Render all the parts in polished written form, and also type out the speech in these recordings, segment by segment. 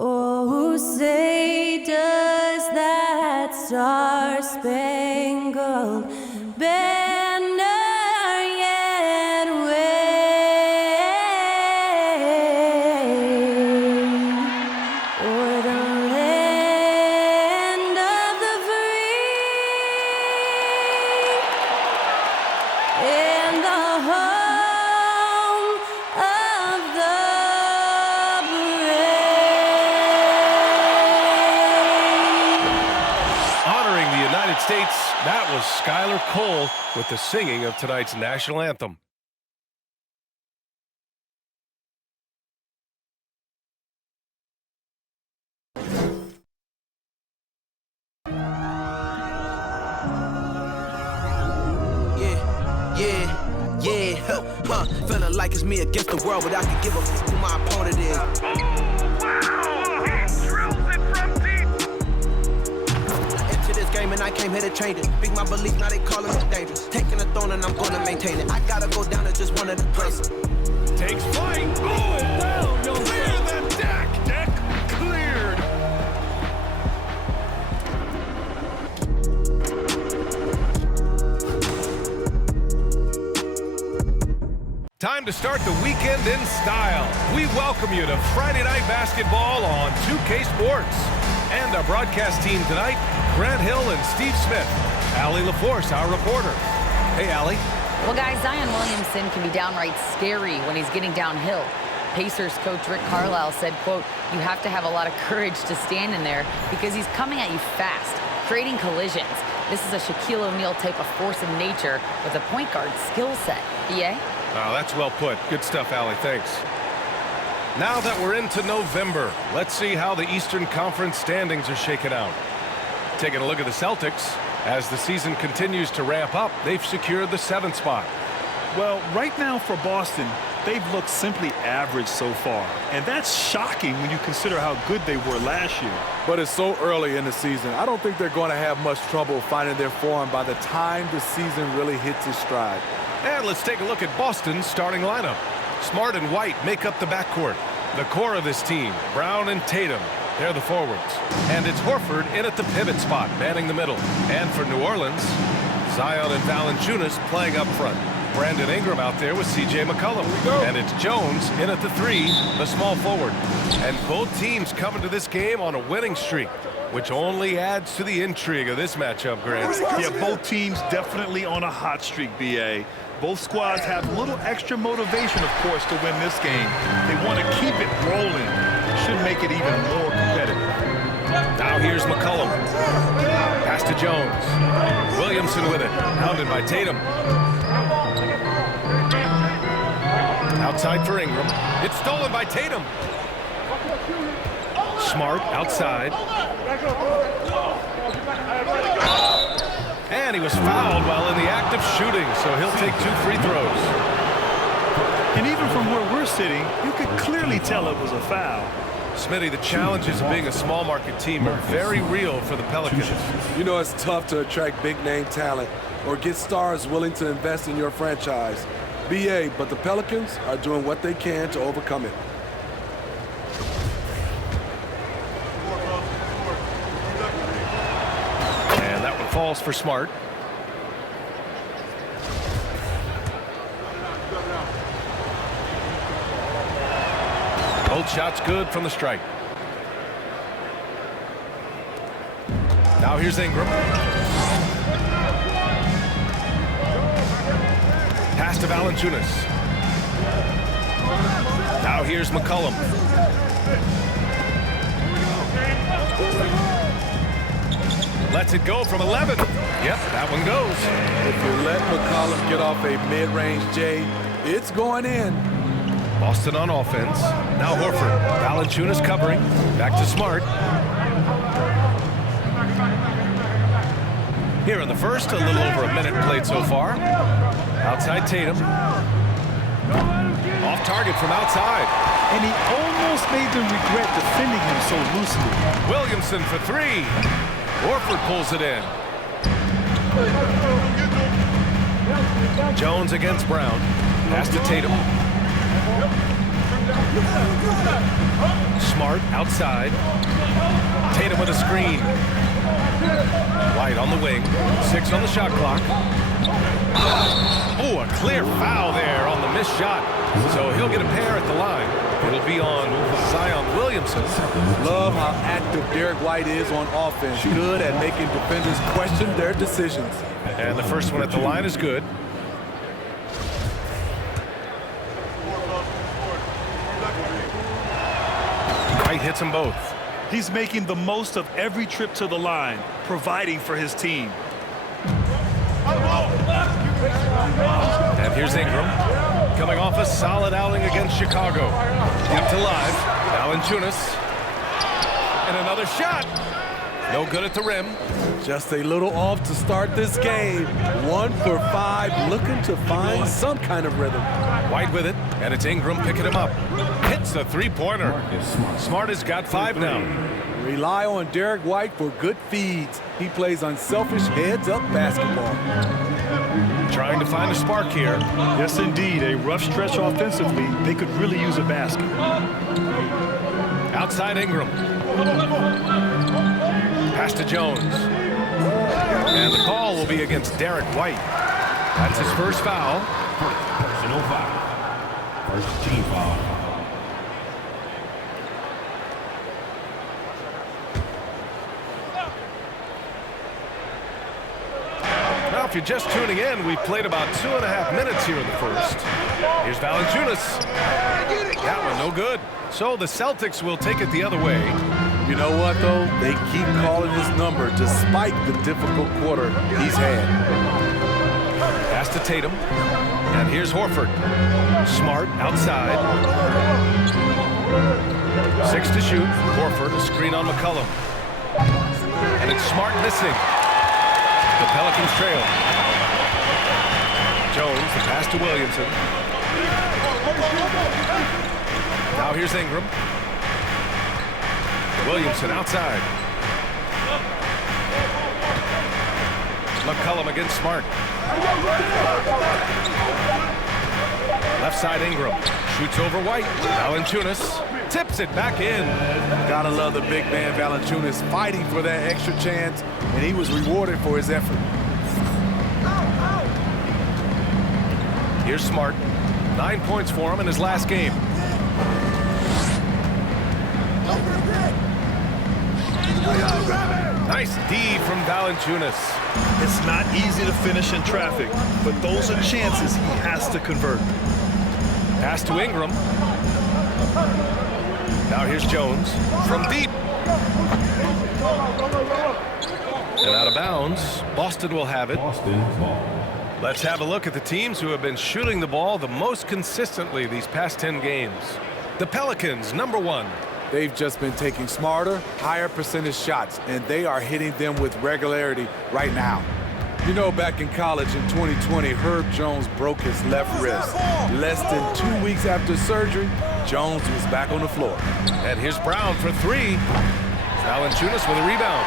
Oh, say does that star-spangled banner yet wave o'er the land of the free and the home of the Honoring the United States, that was Skylar Cole with the singing of tonight's national anthem. Feeling like it's me against the world, but I can give a who my opponent is. Into this game and I came here to change it. Big my belief, now they calling it dangerous. Taking the throne and I'm gonna maintain it. I gotta go down to just one of the greats. Takes flight. Oh, down. Clear the deck. Deck cleared. Time to start the weekend in style. We welcome you to Friday Night Basketball on 2K Sports. And our broadcast team tonight, Grant Hill and Steve Smith. Allie LaForce, our reporter. Hey, Allie. Well, guys, Zion Williamson can be downright scary when he's getting downhill. Pacers coach Rick Carlisle said, quote, "You have to have a lot of courage to stand in there because he's coming at you fast, creating collisions. This is a Shaquille O'Neal type of force in nature with a point guard skill set." BA? Oh, that's well put. Good stuff, Allie. Thanks. Now that we're into November, let's see how the Eastern Conference standings are shaken out. Taking a look at the Celtics. As the season continues to ramp up, they've secured the 7th spot. Well, right now for Boston, they've looked simply average so far. And that's shocking when you consider how good they were last year. But it's so early in the season. I don't think they're going to have much trouble finding their form by the time the season really hits its stride. And let's take a look at Boston's starting lineup. Smart and White make up the backcourt. The core of this team, Brown and Tatum, they're the forwards. And it's Horford in at the pivot spot, manning the middle. And for New Orleans, Zion and Valanciunas playing up front. Brandon Ingram out there with C.J. McCollum. And it's Jones in at the 3, the small forward. And both teams coming to this game on a winning streak, which only adds to the intrigue of this matchup, Grant. Yeah, both teams definitely on a hot streak, B.A. Both squads have a little extra motivation, of course, to win this game. They want to keep it rolling. Should make it even more competitive. Now here's McCollum. Pass to Jones. Williamson with it. Hounded by Tatum. Outside for Ingram. It's stolen by Tatum. Smart outside. And he was fouled while in the act of shooting, so he'll take 2 free throws. And even from where we're sitting, you could clearly tell it was a foul. Smitty, the challenges of being a small market team are very real for the Pelicans. You know, it's tough to attract big-name talent or get stars willing to invest in your franchise. BA, but the Pelicans are doing what they can to overcome it. And that one falls for Smart. Both shots good from the stripe. Now here's Ingram. Pass to Valanciunas. Now here's McCollum. Lets it go from 11. Yep, that one goes. If you let McCollum get off a mid-range J, it's going in. Boston on offense. Now Horford. Valanciunas covering. Back to Smart. Here in the first, a little over a minute played so far. Outside Tatum. Off target from outside. And he almost made them regret defending him so loosely. Williamson for 3. Horford pulls it in. Jones against Brown. Pass to Tatum. Smart outside. Tatum with a screen. White on the wing. 6 on the shot clock. Oh, a clear foul there on the missed shot. So he'll get a pair at the line. It'll be on Zion Williamson. Love how active Derek White is on offense. Good at making defenders question their decisions. And the first one at the line is good. White hits them both. He's making the most of every trip to the line, providing for his team. And here's Ingram, coming off a solid outing against Chicago. Up to live, Valanciunas. And another shot. No good at the rim. Just a little off to start this game. 1 for 5, looking to find some kind of rhythm. White with it, and it's Ingram picking him up. Hits a three-pointer. Smart has got 5 now. Rely on Derek White for good feeds. He plays unselfish heads-up basketball. Trying to find a spark here. Yes, indeed. A rough stretch offensively. They could really use a basket. Outside Ingram. Pass to Jones. And the call will be against Derek White. That's his first foul. Personal foul. First team foul. Now, if you're just tuning in, we've played about 2.5 minutes here in the first. Here's Valanciunas. That one no good. So the Celtics will take it the other way. You know what, though? They keep calling his number despite the difficult quarter he's had. Pass to Tatum. And here's Horford. Smart outside. 6 to shoot. Horford, a screen on McCollum. And it's Smart missing. The Pelicans trail. Jones, the pass to Williamson. Now here's Ingram. Williamson outside. McCollum against Smart. Left side Ingram. Shoots over White. Valanciunas tips it back in. Gotta love the big man Valanciunas fighting for that extra chance, and he was rewarded for his effort. Here's Smart. 9 points for him in his last game. Nice D from Valanciunas. It's not easy to finish in traffic, but those are chances he has to convert. Pass to Ingram. Now here's Jones from deep. And out of bounds. Boston will have it. Boston ball. Let's have a look at the teams who have been shooting the ball the most consistently these past 10 games. The Pelicans, number 1. They've just been taking smarter, higher percentage shots, and they are hitting them with regularity right now. You know, back in college in 2020, Herb Jones broke his left wrist. Less than 2 weeks after surgery, Jones was back on the floor. And here's Brown for 3. Valanciunas with a rebound.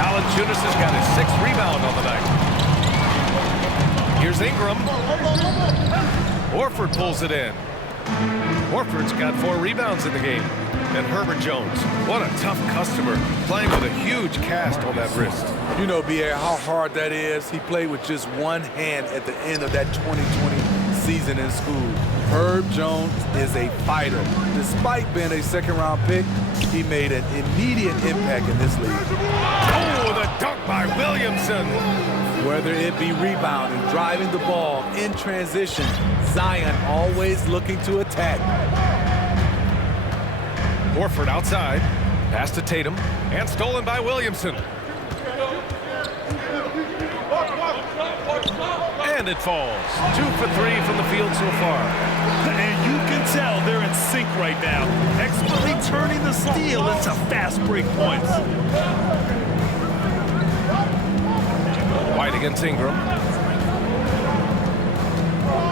Valanciunas has got his 6th rebound on the night. Here's Ingram. Horford pulls it in. Horford's got 4 rebounds in the game. And Herbert Jones, what a tough customer, playing with a huge cast on that wrist. You know, B.A., how hard that is. He played with just one hand at the end of that 2020 season in school. Herb Jones is a fighter. Despite being a second-round pick, he made an immediate impact in this league. Oh, the dunk by Williamson. Whether it be rebounding, driving the ball, in transition, Zion always looking to attack. Horford outside. Pass to Tatum. And stolen by Williamson. And it falls. 2 for 3 from the field so far. And you can tell they're in sync right now, expertly turning the steal into fast break points. White against Ingram.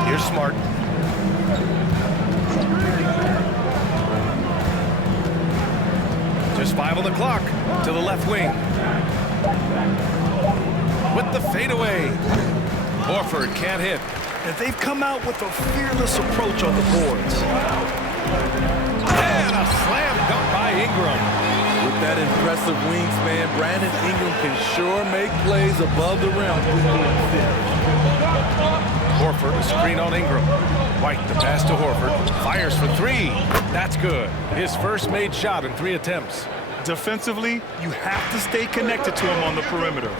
Here's Smart. Just 5 on the clock to the left wing. With the fadeaway. Horford can't hit. And they've come out with a fearless approach on the boards. And a slam dunk by Ingram. With that impressive wingspan, Brandon Ingram can sure make plays above the rim. Horford, a screen on Ingram. White, the pass to Horford. Fires for three. That's good. His first made shot in 3 attempts. Defensively, you have to stay connected to him on the perimeter.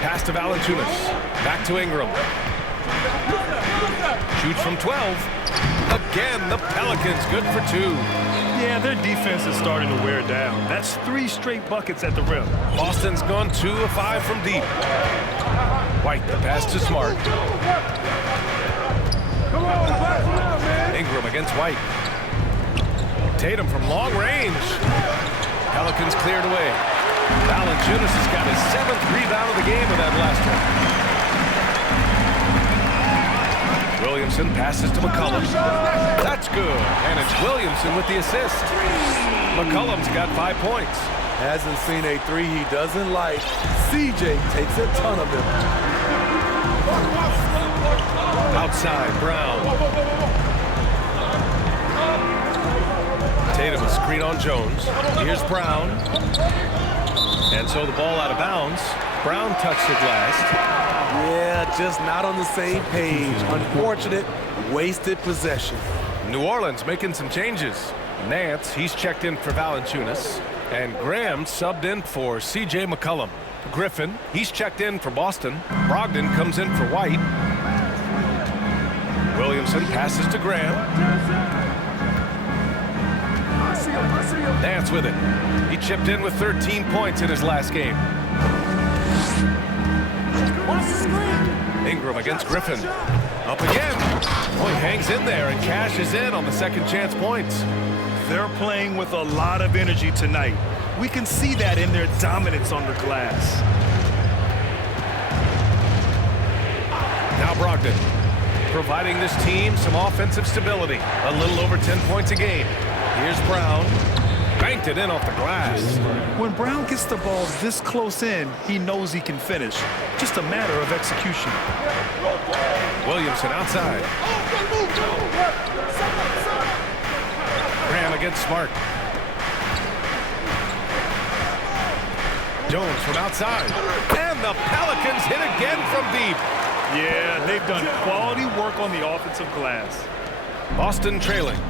Pass to Valanciunas. Back to Ingram. Shoots from 12. Again, the Pelicans good for 2. Yeah, their defense is starting to wear down. That's 3 straight buckets at the rim. Boston's gone 2 of 5 from deep. White, the pass to Smart. Ingram against White. Tatum from long range. Pelicans cleared away. Valanciunas has got his 7th rebound of the game with that last one. Williamson passes to McCollum. That's good. And it's Williamson with the assist. McCollum's got 5 points. Hasn't seen a 3 he doesn't like. CJ takes a ton of them. Outside, Brown. Tatum a screen on Jones. Here's Brown. And so the ball out of bounds. Brown touched it last. Yeah, just not on the same page. Unfortunate, wasted possession. New Orleans making some changes. Nance, he's checked in for Valanciunas. And Graham subbed in for C.J. McCollum. Griffin, he's checked in for Boston. Brogdon comes in for White. Williamson passes to Graham. Nance with it. He chipped in with 13 points in his last game. Ingram against Griffin. Up again. Oh, he hangs in there and cashes in on the second chance points. They're playing with a lot of energy tonight. We can see that in their dominance on the glass. Now Brogdon, providing this team some offensive stability. A little over 10 points a game. Here's Brown. Banked it in off the glass. When Brown gets the ball this close in, he knows he can finish. Just a matter of execution. Williamson outside. Graham against Smart. Jones from outside. And the Pelicans hit again from deep. Yeah, they've done quality work on the offensive glass. Boston trailing.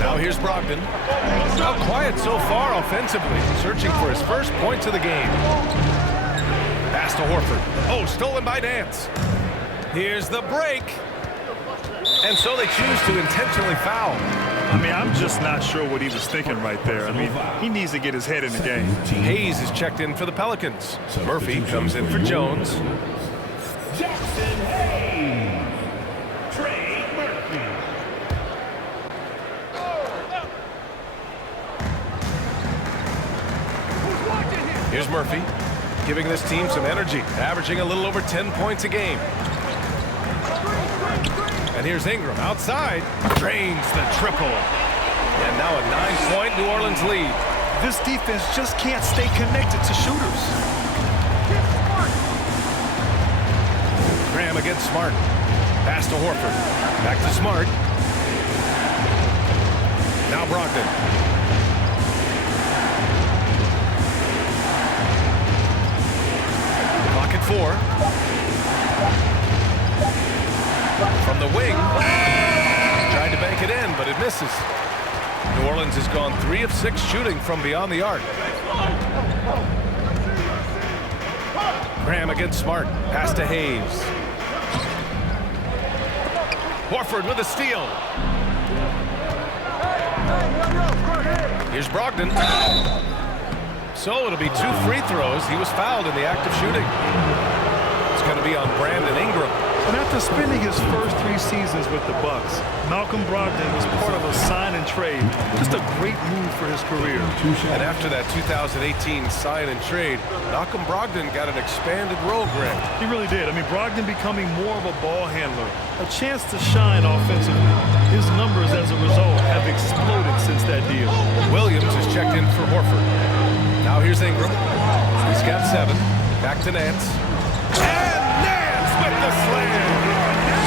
Now here's Brogdon. How quiet so far offensively. Searching for his first points of the game. Pass to Horford. Oh, stolen by Nance. Here's the break. And so they choose to intentionally foul. I mean, I'm just not sure what he was thinking right there. I mean, he needs to get his head in the game. Hayes is checked in for the Pelicans. Murphy comes in for Jones. Jackson Hayes. Trey Murphy. Here's Murphy, giving this team some energy, averaging a little over 10 points a game. And here's Ingram outside, drains the triple. And now a 9-point New Orleans lead. This defense just can't stay connected to shooters. Graham against Smart. Pass to Horford. Back to Smart. Now Brogdon. Clock at 4. From the wing. Tried to bank it in, but it misses. New Orleans has gone 3 of 6 shooting from beyond the arc. Graham against Smart. Pass to Hayes. Horford with a steal. Here's Brogdon. So it'll be 2 free throws. He was fouled in the act of shooting. It's going to be on Brandon Ingram. And after spending his first 3 seasons with the Bucks, Malcolm Brogdon was part of a sign and trade. Just a great move for his career. And after that 2018 sign and trade, Malcolm Brogdon got an expanded role, Greg. He really did. I mean, Brogdon becoming more of a ball handler, a chance to shine offensively. His numbers as a result have exploded since that deal. Williams is checked in for Horford. Now here's Ingram. He's got 7. Back to Nance. And Nance with the slam.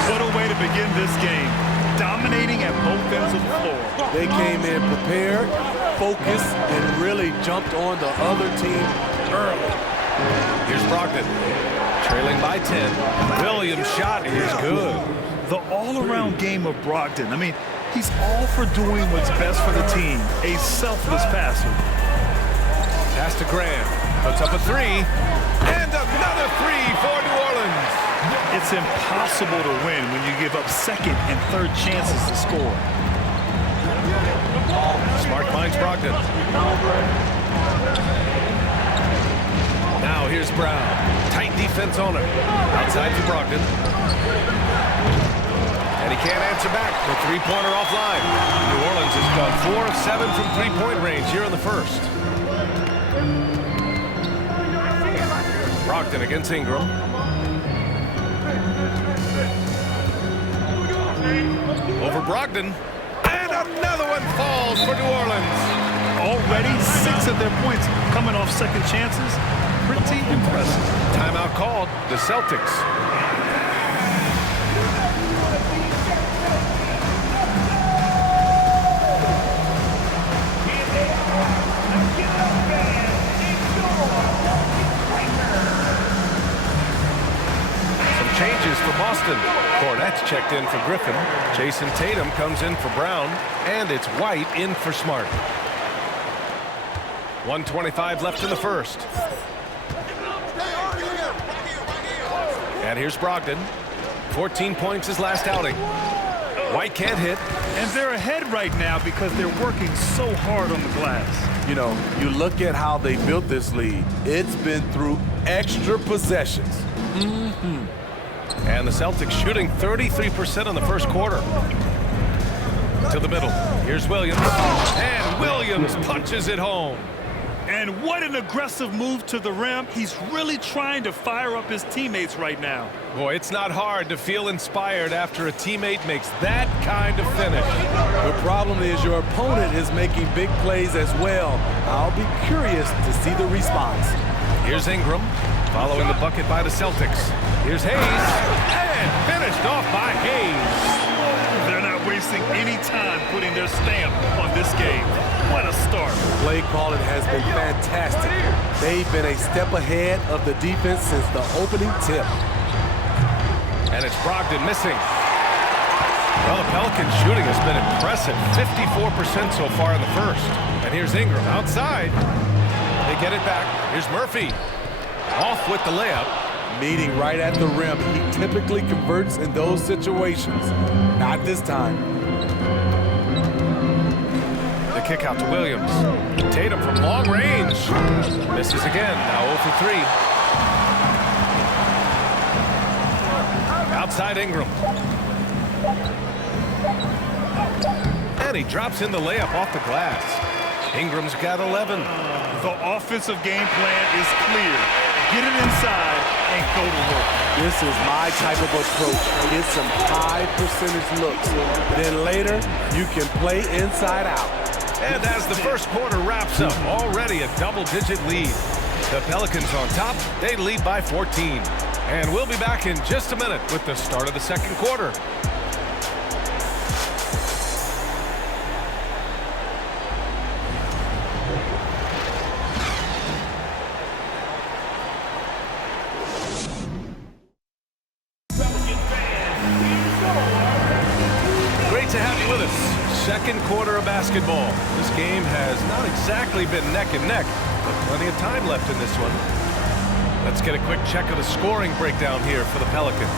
What a way to begin this game. Dominating at both ends of the floor. They came in prepared, focused, and really jumped on the other team early. Here's Brogdon. Trailing by 10. Williams' shot is good. The all-around game of Brogdon. I mean, he's all for doing what's best for the team. A selfless passer. Pass to Graham. Puts up a three. And another three for New Orleans. It's impossible to win when you give up second and third chances to score. Smart finds Brogdon. Now here's Brown. Tight defense on him. Outside to Brogdon. And he can't answer back. The three-pointer offline. New Orleans has gone 4 of 7 from three-point range here in the first. Brogdon against Ingram. Over Brogdon. And another one falls for New Orleans. Already 6 of their points coming off second chances. Pretty impressive. Timeout called. The Celtics. Changes for Boston. Cornette's checked in for Griffin. Jason Tatum comes in for Brown. And it's White in for Smart. 1:25 left in the first. And here's Brogdon. 14 points his last outing. White can't hit. And they're ahead right now because they're working so hard on the glass. You know, you look at how they built this lead. It's been through extra possessions. And the Celtics shooting 33% in the first quarter. To the middle. Here's Williams. And Williams punches it home. And what an aggressive move to the rim. He's really trying to fire up his teammates right now. Boy, it's not hard to feel inspired after a teammate makes that kind of finish. The problem is your opponent is making big plays as well. I'll be curious to see the response. Here's Ingram, following the bucket by the Celtics. Here's Hayes, and finished off by Hayes. They're not wasting any time putting their stamp on this game. What a start. Play calling has been fantastic. They've been a step ahead of the defense since the opening tip. And it's Brogdon missing. Well, the Pelicans shooting has been impressive. 54% so far in the first. And here's Ingram outside. They get it back. Here's Murphy. Off with the layup. Meeting right at the rim. He typically converts in those situations. Not this time. The kick out to Williams. Tatum from long range. Misses again. Now 0 for 3. Outside Ingram. And he drops in the layup off the glass. Ingram's got 11. The offensive game plan is clear. Get it inside and go to work. This is my type of approach. Get some high percentage looks. Then later, you can play inside out. And as the first quarter wraps up, already a double-digit lead. The Pelicans on top, they lead by 14. And we'll be back in just a minute with the start of the second quarter. Great to have you with us. Second quarter of basketball. This game has not exactly been neck and neck, but plenty of time left in this one. Let's get a quick check of the scoring breakdown here for the Pelicans.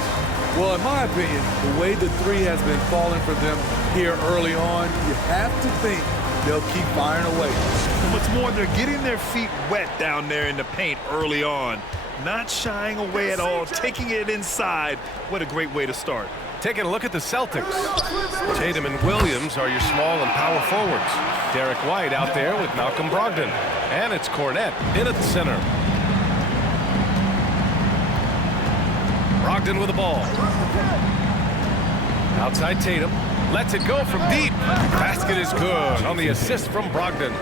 Well, in my opinion, the way the three has been falling for them here early on, you have to think they'll keep firing away. And what's more, they're getting their feet wet down there in the paint early on. Not shying away at all, taking it inside. What a great way to start. Taking a look at the Celtics. Tatum and Williams are your small and power forwards. Derek White out there with Malcolm Brogdon. And it's Cornette in at the center. Brogdon with the ball. Outside Tatum. Lets it go from deep. Basket is good on the assist from Brogdon.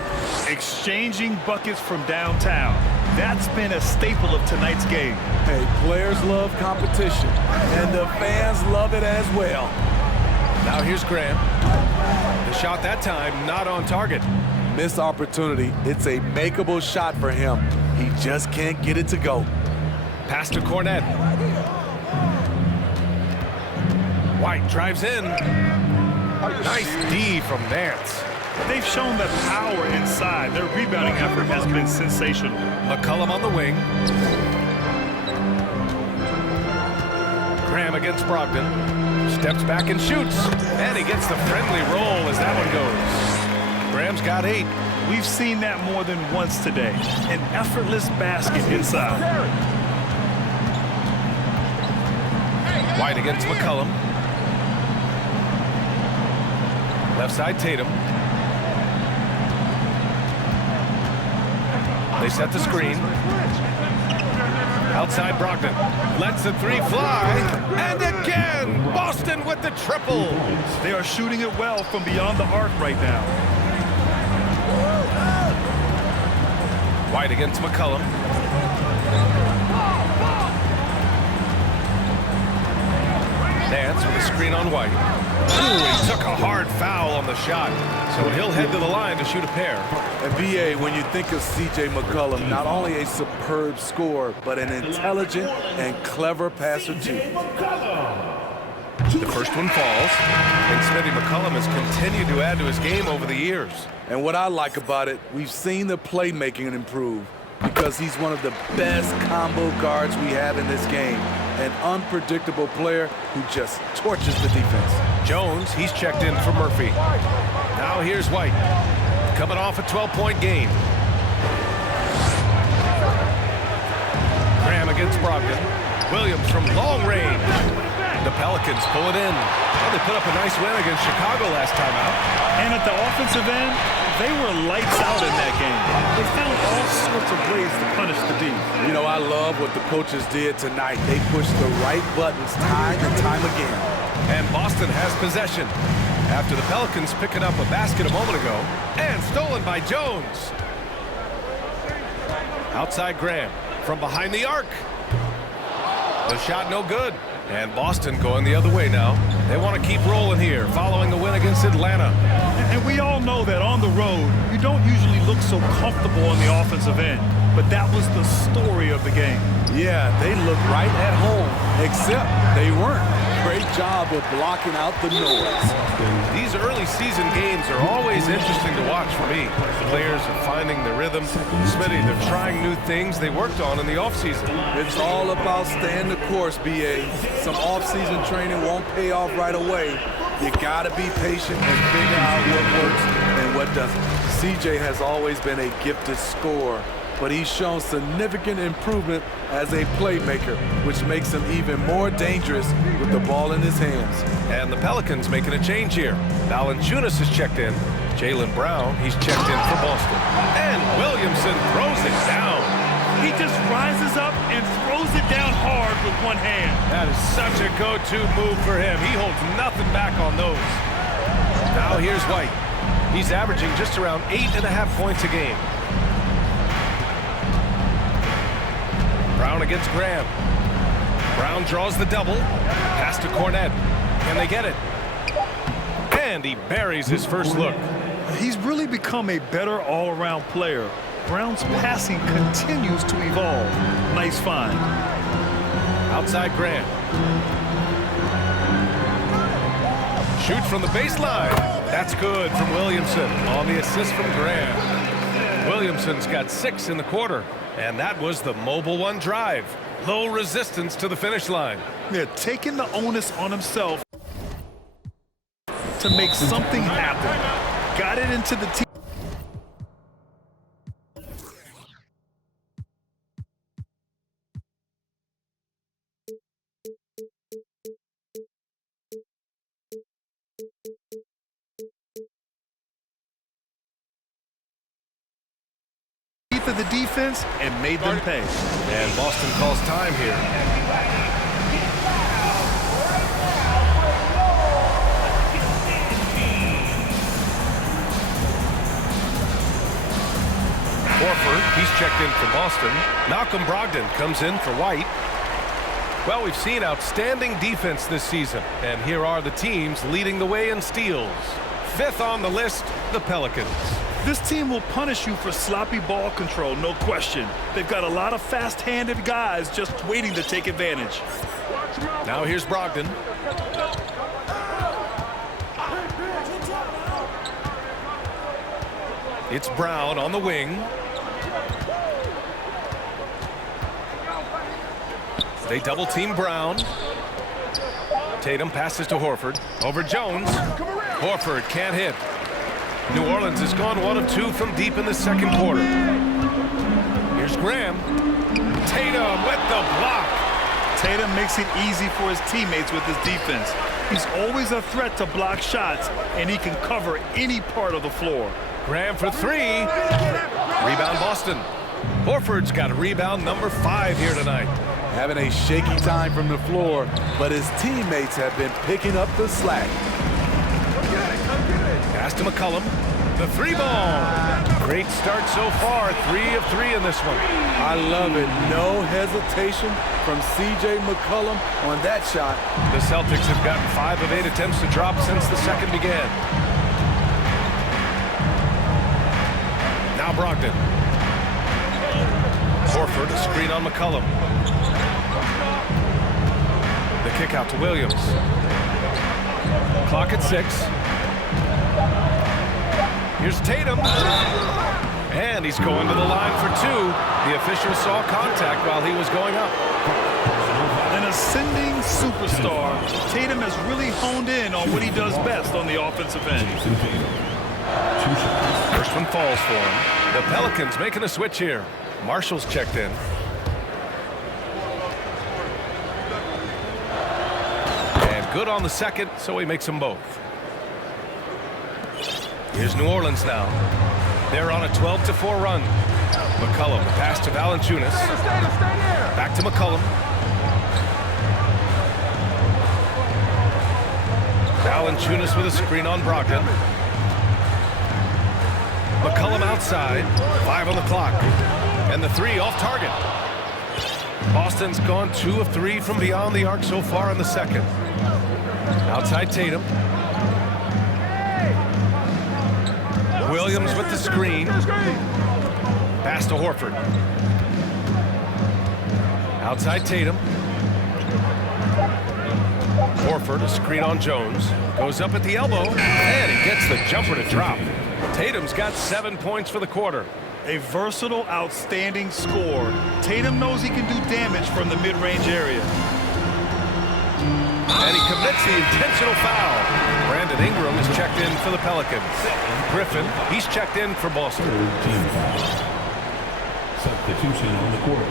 Exchanging buckets from downtown. That's been a staple of tonight's game. Hey, players love competition, and the fans love it as well. Now here's Graham. The shot that time not on target. Missed opportunity. It's a makeable shot for him. He just can't get it to go. Pass to Cornette. White drives in. Nice D from Nance. They've shown that power inside. Their rebounding effort has been sensational. McCollum on the wing. Graham against Brogdon. Steps back and shoots. And he gets the friendly roll as that one goes. Graham's got 8. We've seen that more than once today. An effortless basket inside. White against McCollum. Left side Tatum. They set the screen. Outside Brogdon. Lets the 3 fly. And again, Boston with the triple. They are shooting it well from beyond the arc right now. White against McCollum. Nance with a screen on White. Ooh, he took a hard foul on the shot. So he'll head to the line to shoot a pair. And B.A., when you think of C.J. McCollum, not only a superb scorer, but an intelligent and clever passer, too. The first one falls, and Smitty McCollum has continued to add to his game over the years. And what I like about it, we've seen the playmaking improve because he's one of the best combo guards we have in this game. An unpredictable player who just torches the defense. Jones, he's checked in for Murphy. Now here's White, coming off a 12-point game. Graham against Brogdon. Williams from long range. The Pelicans pull it in. Well, they put up a nice win against Chicago last time out. And at the offensive end, they were lights out in that game. They found all sorts of ways to punish the D. You know, I love what the coaches did tonight. They pushed the right buttons time and time again. And Boston has possession after the Pelicans picking up a basket a moment ago and stolen by Jones. Outside Graham from behind the arc. The shot no good. And Boston going the other way now. They want to keep rolling here following the win against Atlanta. And we all know that on the road, you don't usually look so comfortable on the offensive end. But that was the story of the game. Yeah, they looked right at home, except they weren't. Great job of blocking out the noise. These early season games are always interesting to watch for me. Players are finding their rhythm. Smitty, they're trying new things they worked on in the offseason. It's all about staying the course, B.A. Some off-season training won't pay off right away. You gotta be patient and figure out what works and what doesn't. C.J. has always been a gifted scorer, but he's shown significant improvement as a playmaker, which makes him even more dangerous with the ball in his hands. And the Pelicans making a change here. Valanciunas has checked in. Jaylen Brown, he's checked in for Boston. And Williamson throws it down. He just rises up and throws it down hard with one hand. That is such a go-to move for him. He holds nothing back on those. Now here's White. He's averaging just around 8.5 points a game. Brown against Graham. Brown draws the double. Pass to Cornette. Can they get it? And he buries his first look. He's really become a better all-around player. Brown's passing continues to evolve. Nice find. Outside Graham. Shoots from the baseline. That's good from Williamson on the assist from Graham. Williamson's got 6 in the quarter. And that was the Mobile One drive. Low resistance to the finish line. They're taking the onus on himself to make something happen. Got it into the team. Of the defense and made them pay. And Boston calls time here. Horford, he's checked in for Boston. Malcolm Brogdon comes in for White. Well, we've seen outstanding defense this season, and here are the teams leading the way in steals. Fifth on the list, the Pelicans. This team will punish you for sloppy ball control, no question. They've got a lot of fast-handed guys just waiting to take advantage. Now here's Brogdon. It's Brown on the wing. They double team Brown. Tatum passes to Horford. Over Jones. Horford can't hit. New Orleans has gone 1 of 2 from deep in the second quarter. Here's Graham. Tatum with the block. Tatum makes it easy for his teammates with his defense. He's always a threat to block shots, and he can cover any part of the floor. Graham for 3. Rebound Boston. Horford's got a rebound number 5 here tonight. Having a shaky time from the floor, but his teammates have been picking up the slack. Pass to McCollum. The 3-ball. Great start so far. 3 of 3 in this one. I love it. No hesitation from C.J. McCollum on that shot. The Celtics have gotten 5 of 8 attempts to drop since the second began. Now Brogdon. Horford, a screen on McCollum. The kick out to Williams. Clock at 6. Here's Tatum. And he's going to the line for 2. The official saw contact while he was going up. An ascending superstar, Tatum has really honed in on what he does best on the offensive end. First one falls for him. The Pelicans making a switch here. Marshall's checked in. And good on the second, so he makes them both. Here's New Orleans now. They're on a 12-4 run. McCollum, the pass to Valanciunas. Back to McCollum. Valanciunas with a screen on Brogdon. McCollum outside. 5 on the clock. And the 3 off target. Boston's gone 2 of 3 from beyond the arc so far in the second. Outside Tatum. Williams with the screen. Pass to Horford. Outside Tatum. Horford, a screen on Jones. Goes up at the elbow. And he gets the jumper to drop. Tatum's got 7 points for the quarter. A versatile, outstanding scorer. Tatum knows he can do damage from the mid-range area. And he commits the intentional foul. Brandon Ingram is checked in for the Pelicans. Griffin, he's checked in for Boston. Team foul. Substitution on the court.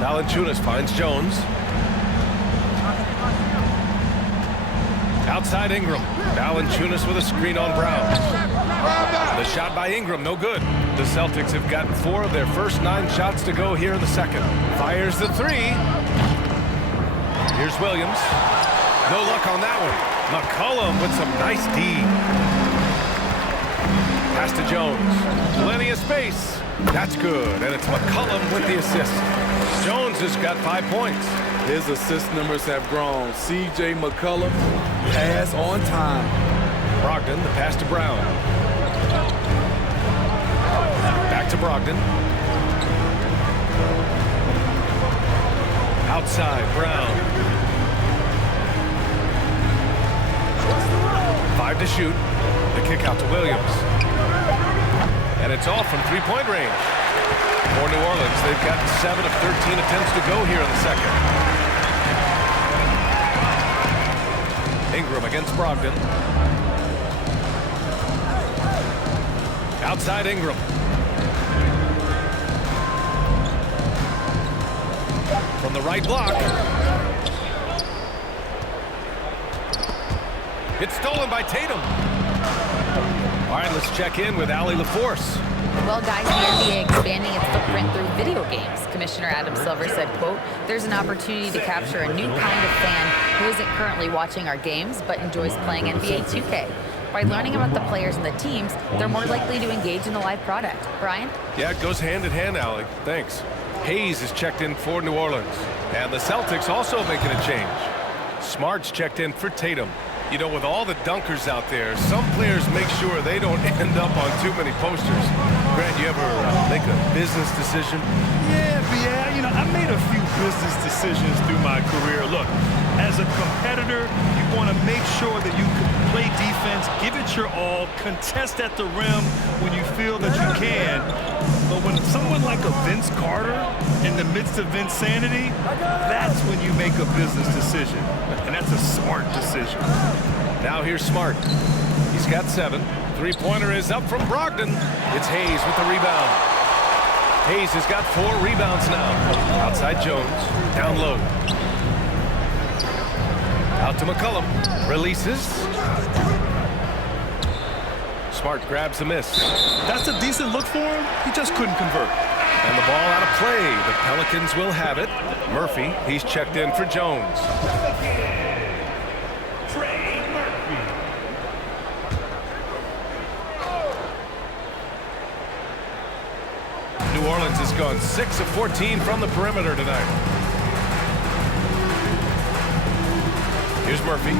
Valanciunas finds Jones. Outside Ingram. Valanciunas with a screen on Brown. The shot by Ingram, no good. The Celtics have gotten 4 of their first 9 shots to go here in the second. Fires the 3. Here's Williams. No luck on that one. McCollum with some nice D. Pass to Jones. Plenty of space. That's good, and it's McCollum with the assist. Jones has got 5 points. His assist numbers have grown. C.J. McCollum, pass on time. Brogdon, the pass to Brown. Back to Brogdon. Outside, Brown. 5 to shoot. The kick out to Williams. And it's off from 3-point range. For New Orleans, they've got 7 of 13 attempts to go here in the second. Ingram against Brogdon. Outside Ingram. From the right block. It's stolen by Tatum. All right, let's check in with Allie LaForce. Well, guys, the NBA expanding its footprint through video games. Commissioner Adam Silver said, quote, there's an opportunity to capture a new kind of fan who isn't currently watching our games but enjoys playing NBA 2K. By learning about the players and the teams, they're more likely to engage in the live product. Brian? Yeah, it goes hand in hand, Allie. Thanks. Hayes is checked in for New Orleans. And the Celtics also making a change. Smart's checked in for Tatum. You know, with all the dunkers out there, some players make sure they don't end up on too many posters. Grant, you ever make a business decision? Yeah, you know, I made a few business decisions through my career. Look, as a competitor, you want to make sure that you can play defense, give it your all, contest at the rim when you feel that you can. But when someone like a Vince Carter in the midst of Vinsanity, that's when you make a business decision. And that's a smart decision. Now here's Smart. He's got 7. Three-pointer is up from Brogdon. It's Hayes with the rebound. Hayes has got 4 rebounds now. Outside Jones. Down low. Out to McCollum. Releases. Smart grabs the miss. That's a decent look for him. He just couldn't convert. And the ball out of play. The Pelicans will have it. Murphy, he's checked in for Jones. New Orleans has gone 6 of 14 from the perimeter tonight. Here's Murphy.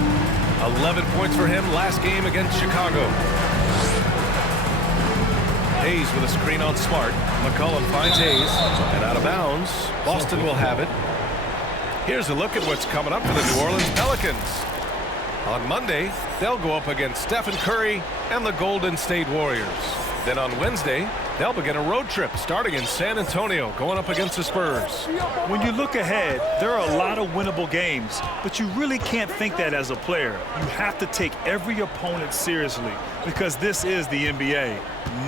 11 points for him last game against Chicago. Hayes with a screen on Smart. McCollum finds Hayes. And out of bounds. Boston will have it. Here's a look at what's coming up for the New Orleans Pelicans. On Monday, they'll go up against Stephen Curry and the Golden State Warriors. Then on Wednesday, they'll begin a road trip starting in San Antonio, going up against the Spurs. When you look ahead, there are a lot of winnable games, but you really can't think that as a player. You have to take every opponent seriously because this is the NBA.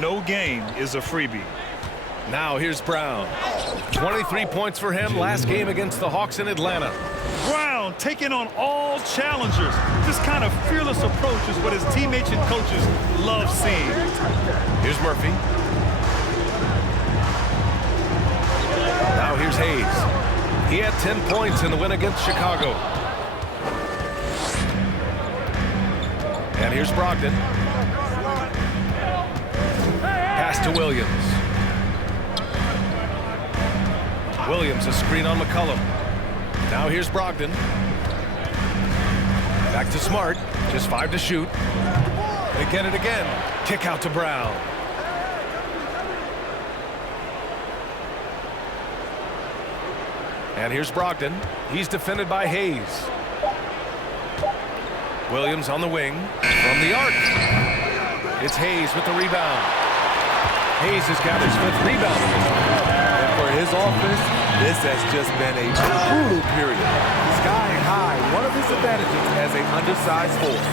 No game is a freebie. Now here's Brown. 23 points for him last game against the Hawks in Atlanta. Brown taking on all challengers. This kind of fearless approach is what his teammates and coaches love seeing. Here's Murphy. Now here's Hayes. He had 10 points in the win against Chicago. And here's Brogdon. Pass to Williams. Williams a screen on McCollum. Now here's Brogdon. Back to Smart. Just 5 to shoot. They get it again. Kick out to Brown. And here's Brogdon. He's defended by Hayes. Williams on the wing. From the arc. It's Hayes with the rebound. Hayes has got his 5th rebound. And for his offense, this has just been a brutal period. Skying high, one of his advantages as an undersized force.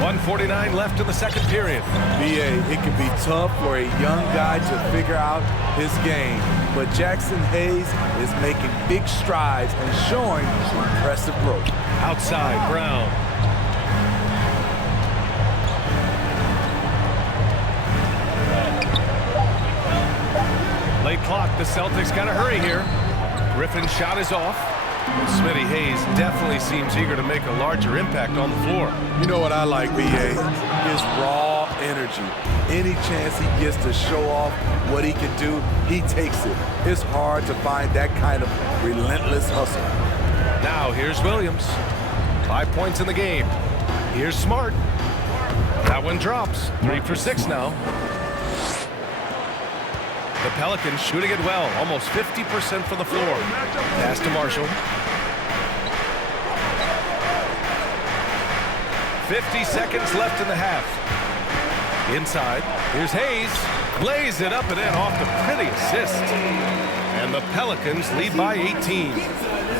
1:49 left in the second period. BA, it can be tough for a young guy to figure out his game, but Jackson Hayes is making big strides and showing impressive growth. Outside, Brown. Late clock, the Celtics got to hurry here. Griffin's shot is off. Smitty Hayes definitely seems eager to make a larger impact on the floor. You know what I like, BA? His raw energy. Any chance he gets to show off what he can do, he takes it. It's hard to find that kind of relentless hustle. Now here's Williams. 5 points in the game. Here's Smart. That one drops. 3 for 6 now. The Pelicans shooting it well, almost 50% from the floor. Pass to Marshall. 50 seconds left in the half. Inside, here's Hayes. Lays it up and in off the pretty assist. And the Pelicans lead by 18.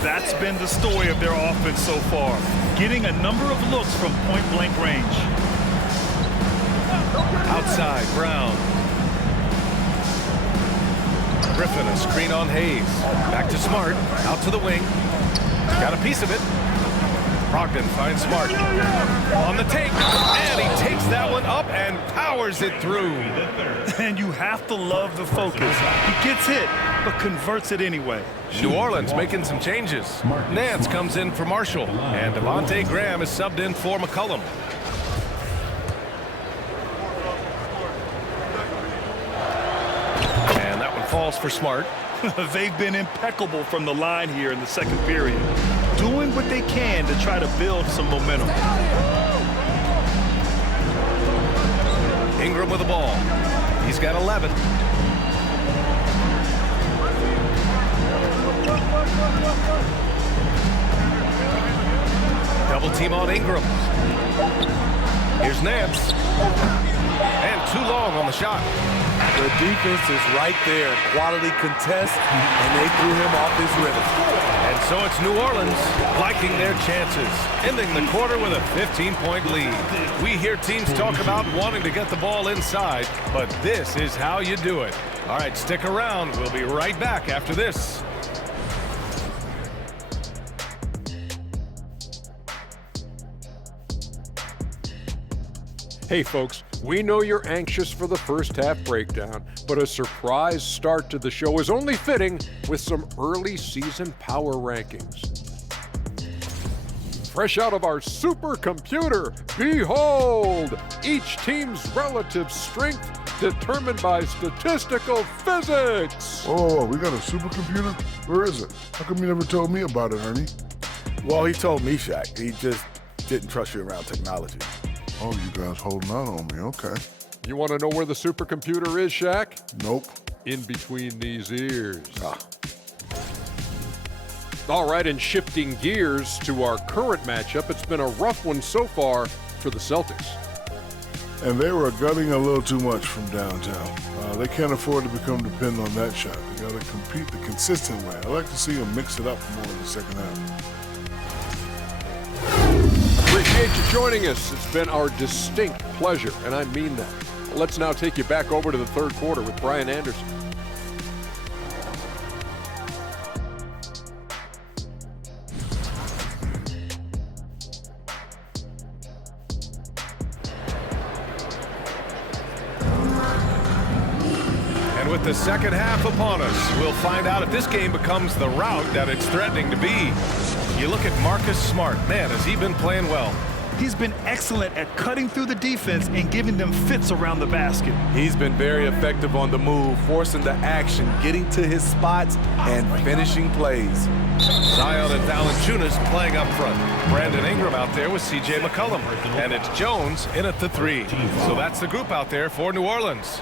That's been the story of their offense so far, getting a number of looks from point-blank range. Outside, Brown. Griffin, a screen on Hayes. Back to Smart, out to the wing. Got a piece of it. Brogdon finds Smart. On the take, and he takes that one up and powers it through. And you have to love the focus. He gets hit, but converts it anyway. New Orleans making some changes. Nance comes in for Marshall, and Devontae Graham is subbed in for McCollum. And that one falls for Smart. They've been impeccable from the line here in the second period, doing what they can to try to build some momentum. Ingram with the ball. He's got 11. Double team on Ingram. Here's Nance. And too long on the shot. The defense is right there. Quality contest, and they threw him off his rhythm. And so it's New Orleans liking their chances, ending the quarter with a 15-point lead. We hear teams talk about wanting to get the ball inside, but this is how you do it. All right, stick around. We'll be right back after this. Hey folks, we know you're anxious for the first half breakdown, but a surprise start to the show is only fitting with some early season power rankings. Fresh out of our supercomputer, behold, each team's relative strength determined by statistical physics. Oh, we got a supercomputer? Where is it? How come you never told me about it, Ernie? Well, he told me, Shaq. He just didn't trust you around technology. Oh, you guys holding out on me, okay. You want to know where the supercomputer is, Shaq? Nope. In between these ears. Ah. All right, and shifting gears to our current matchup, it's been a rough one so far for the Celtics. And they were gutting a little too much from downtown. They can't afford to become dependent on that shot. They got to compete the consistent way. I like to see them mix it up more in the second half. Appreciate you joining us. It's been our distinct pleasure, and I mean that. Let's now take you back over to the third quarter with Brian Anderson. And with the second half upon us, we'll find out if this game becomes the rout that it's threatening to be. You look at Marcus Smart. Man, has he been playing well? He's been excellent at cutting through the defense and giving them fits around the basket. He's been very effective on the move, forcing the action, getting to his spots, and finishing plays. Zion and Valanciunas playing up front. Brandon Ingram out there with C.J. McCollum. And it's Jones in at the 3. So that's the group out there for New Orleans.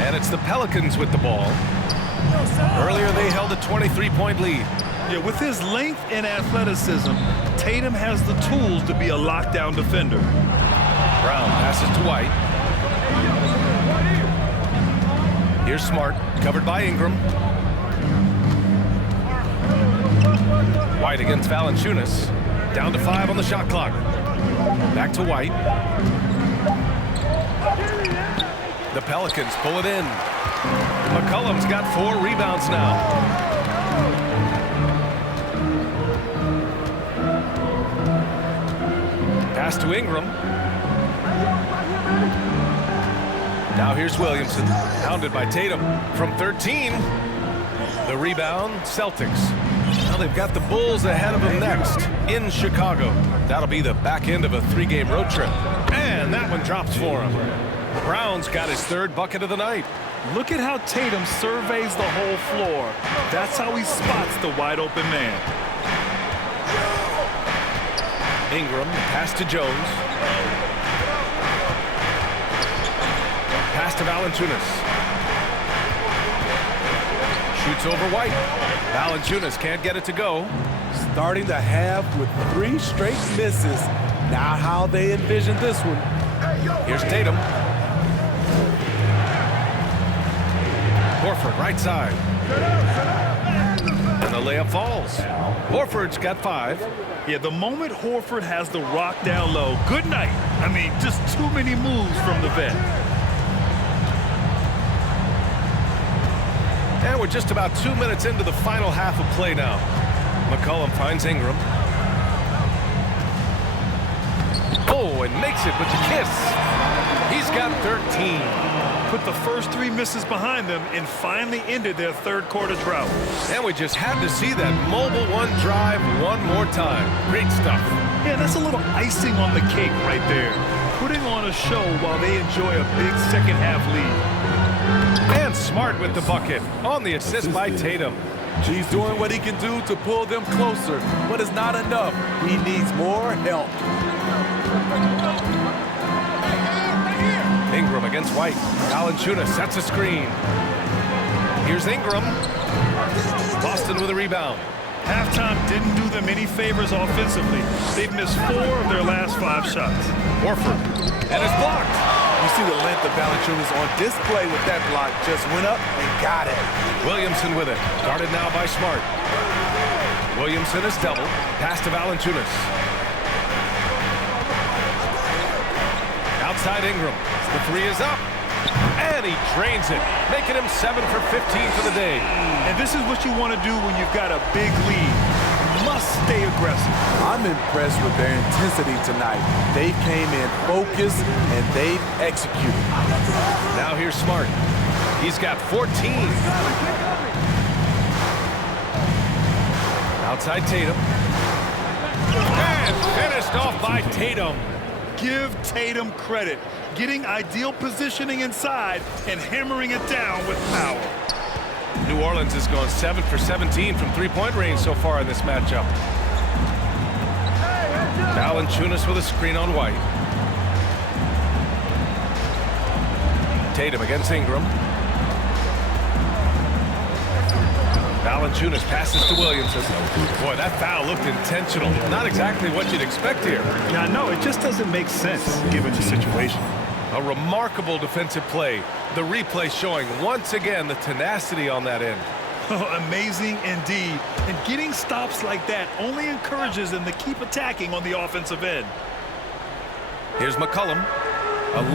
And it's the Pelicans with the ball. Earlier, they held a 23-point lead. Yeah, with his length and athleticism, Tatum has the tools to be a lockdown defender. Brown passes to White. Here's Smart, covered by Ingram. White against Valanciunas. Down to 5 on the shot clock. Back to White. The Pelicans pull it in. McCollum's got 4 rebounds now. Pass to Ingram. Now here's Williamson, pounded by Tatum from 13. The rebound, Celtics. Now they've got the Bulls ahead of them next in Chicago. That'll be the back end of a 3-game road trip. And that one drops for him. Brown's got his 3rd bucket of the night. Look at how Tatum surveys the whole floor. That's how he spots the wide open man. Ingram, pass to Jones. Pass to Valanciunas. Shoots over White. Valanciunas can't get it to go. Starting the half with 3 straight misses. Now how they envision this one. Here's Tatum. Horford, right side. And the layup falls. Horford's got 5. Yeah, the moment Horford has the rock down low, good night. I mean, just too many moves from the vet. And we're just about 2 minutes into the final half of play now. McCollum finds Ingram. Oh, and makes it with the kiss. He's got 13. Put the first 3 misses behind them and finally ended their third quarter drought. And we just had to see that mobile one drive one more time. Great stuff. Yeah, that's a little icing on the cake right there. Putting on a show while they enjoy a big second half lead. And Smart with the bucket on the assist by Tatum. He's doing what he can do to pull them closer, but it's not enough. He needs more help. Ingram against White. Valanciunas sets a screen. Here's Ingram. Boston with a rebound. Halftime didn't do them any favors offensively. They've missed 4 of their last 5 shots. Horford. And it's blocked. You see the length of Valanciunas on display with that block. Just went up and got it. Williamson with it. Guarded now by Smart. Williamson is doubled. Pass to Valanciunas. Outside Ingram. The 3 is up. And he drains it, making him 7 for 15 for the day. And this is what you want to do when you've got a big lead. Must stay aggressive. I'm impressed with their intensity tonight. They came in focused and they've executed. Now here's Smart. He's got 14. Outside Tatum. And finished off by Tatum. Give Tatum credit. Getting ideal positioning inside and hammering it down with power. New Orleans has gone 7 for 17 from three-point range so far in this matchup. Valanciunas with a screen on White. Tatum against Ingram. Valanciunas passes to Williamson. Boy, that foul looked intentional. Not exactly what you'd expect here. Yeah, no, it just doesn't make sense given the situation. A remarkable defensive play. The replay showing once again the tenacity on that end. Oh, amazing indeed. And getting stops like that only encourages them to keep attacking on the offensive end. Here's McCollum.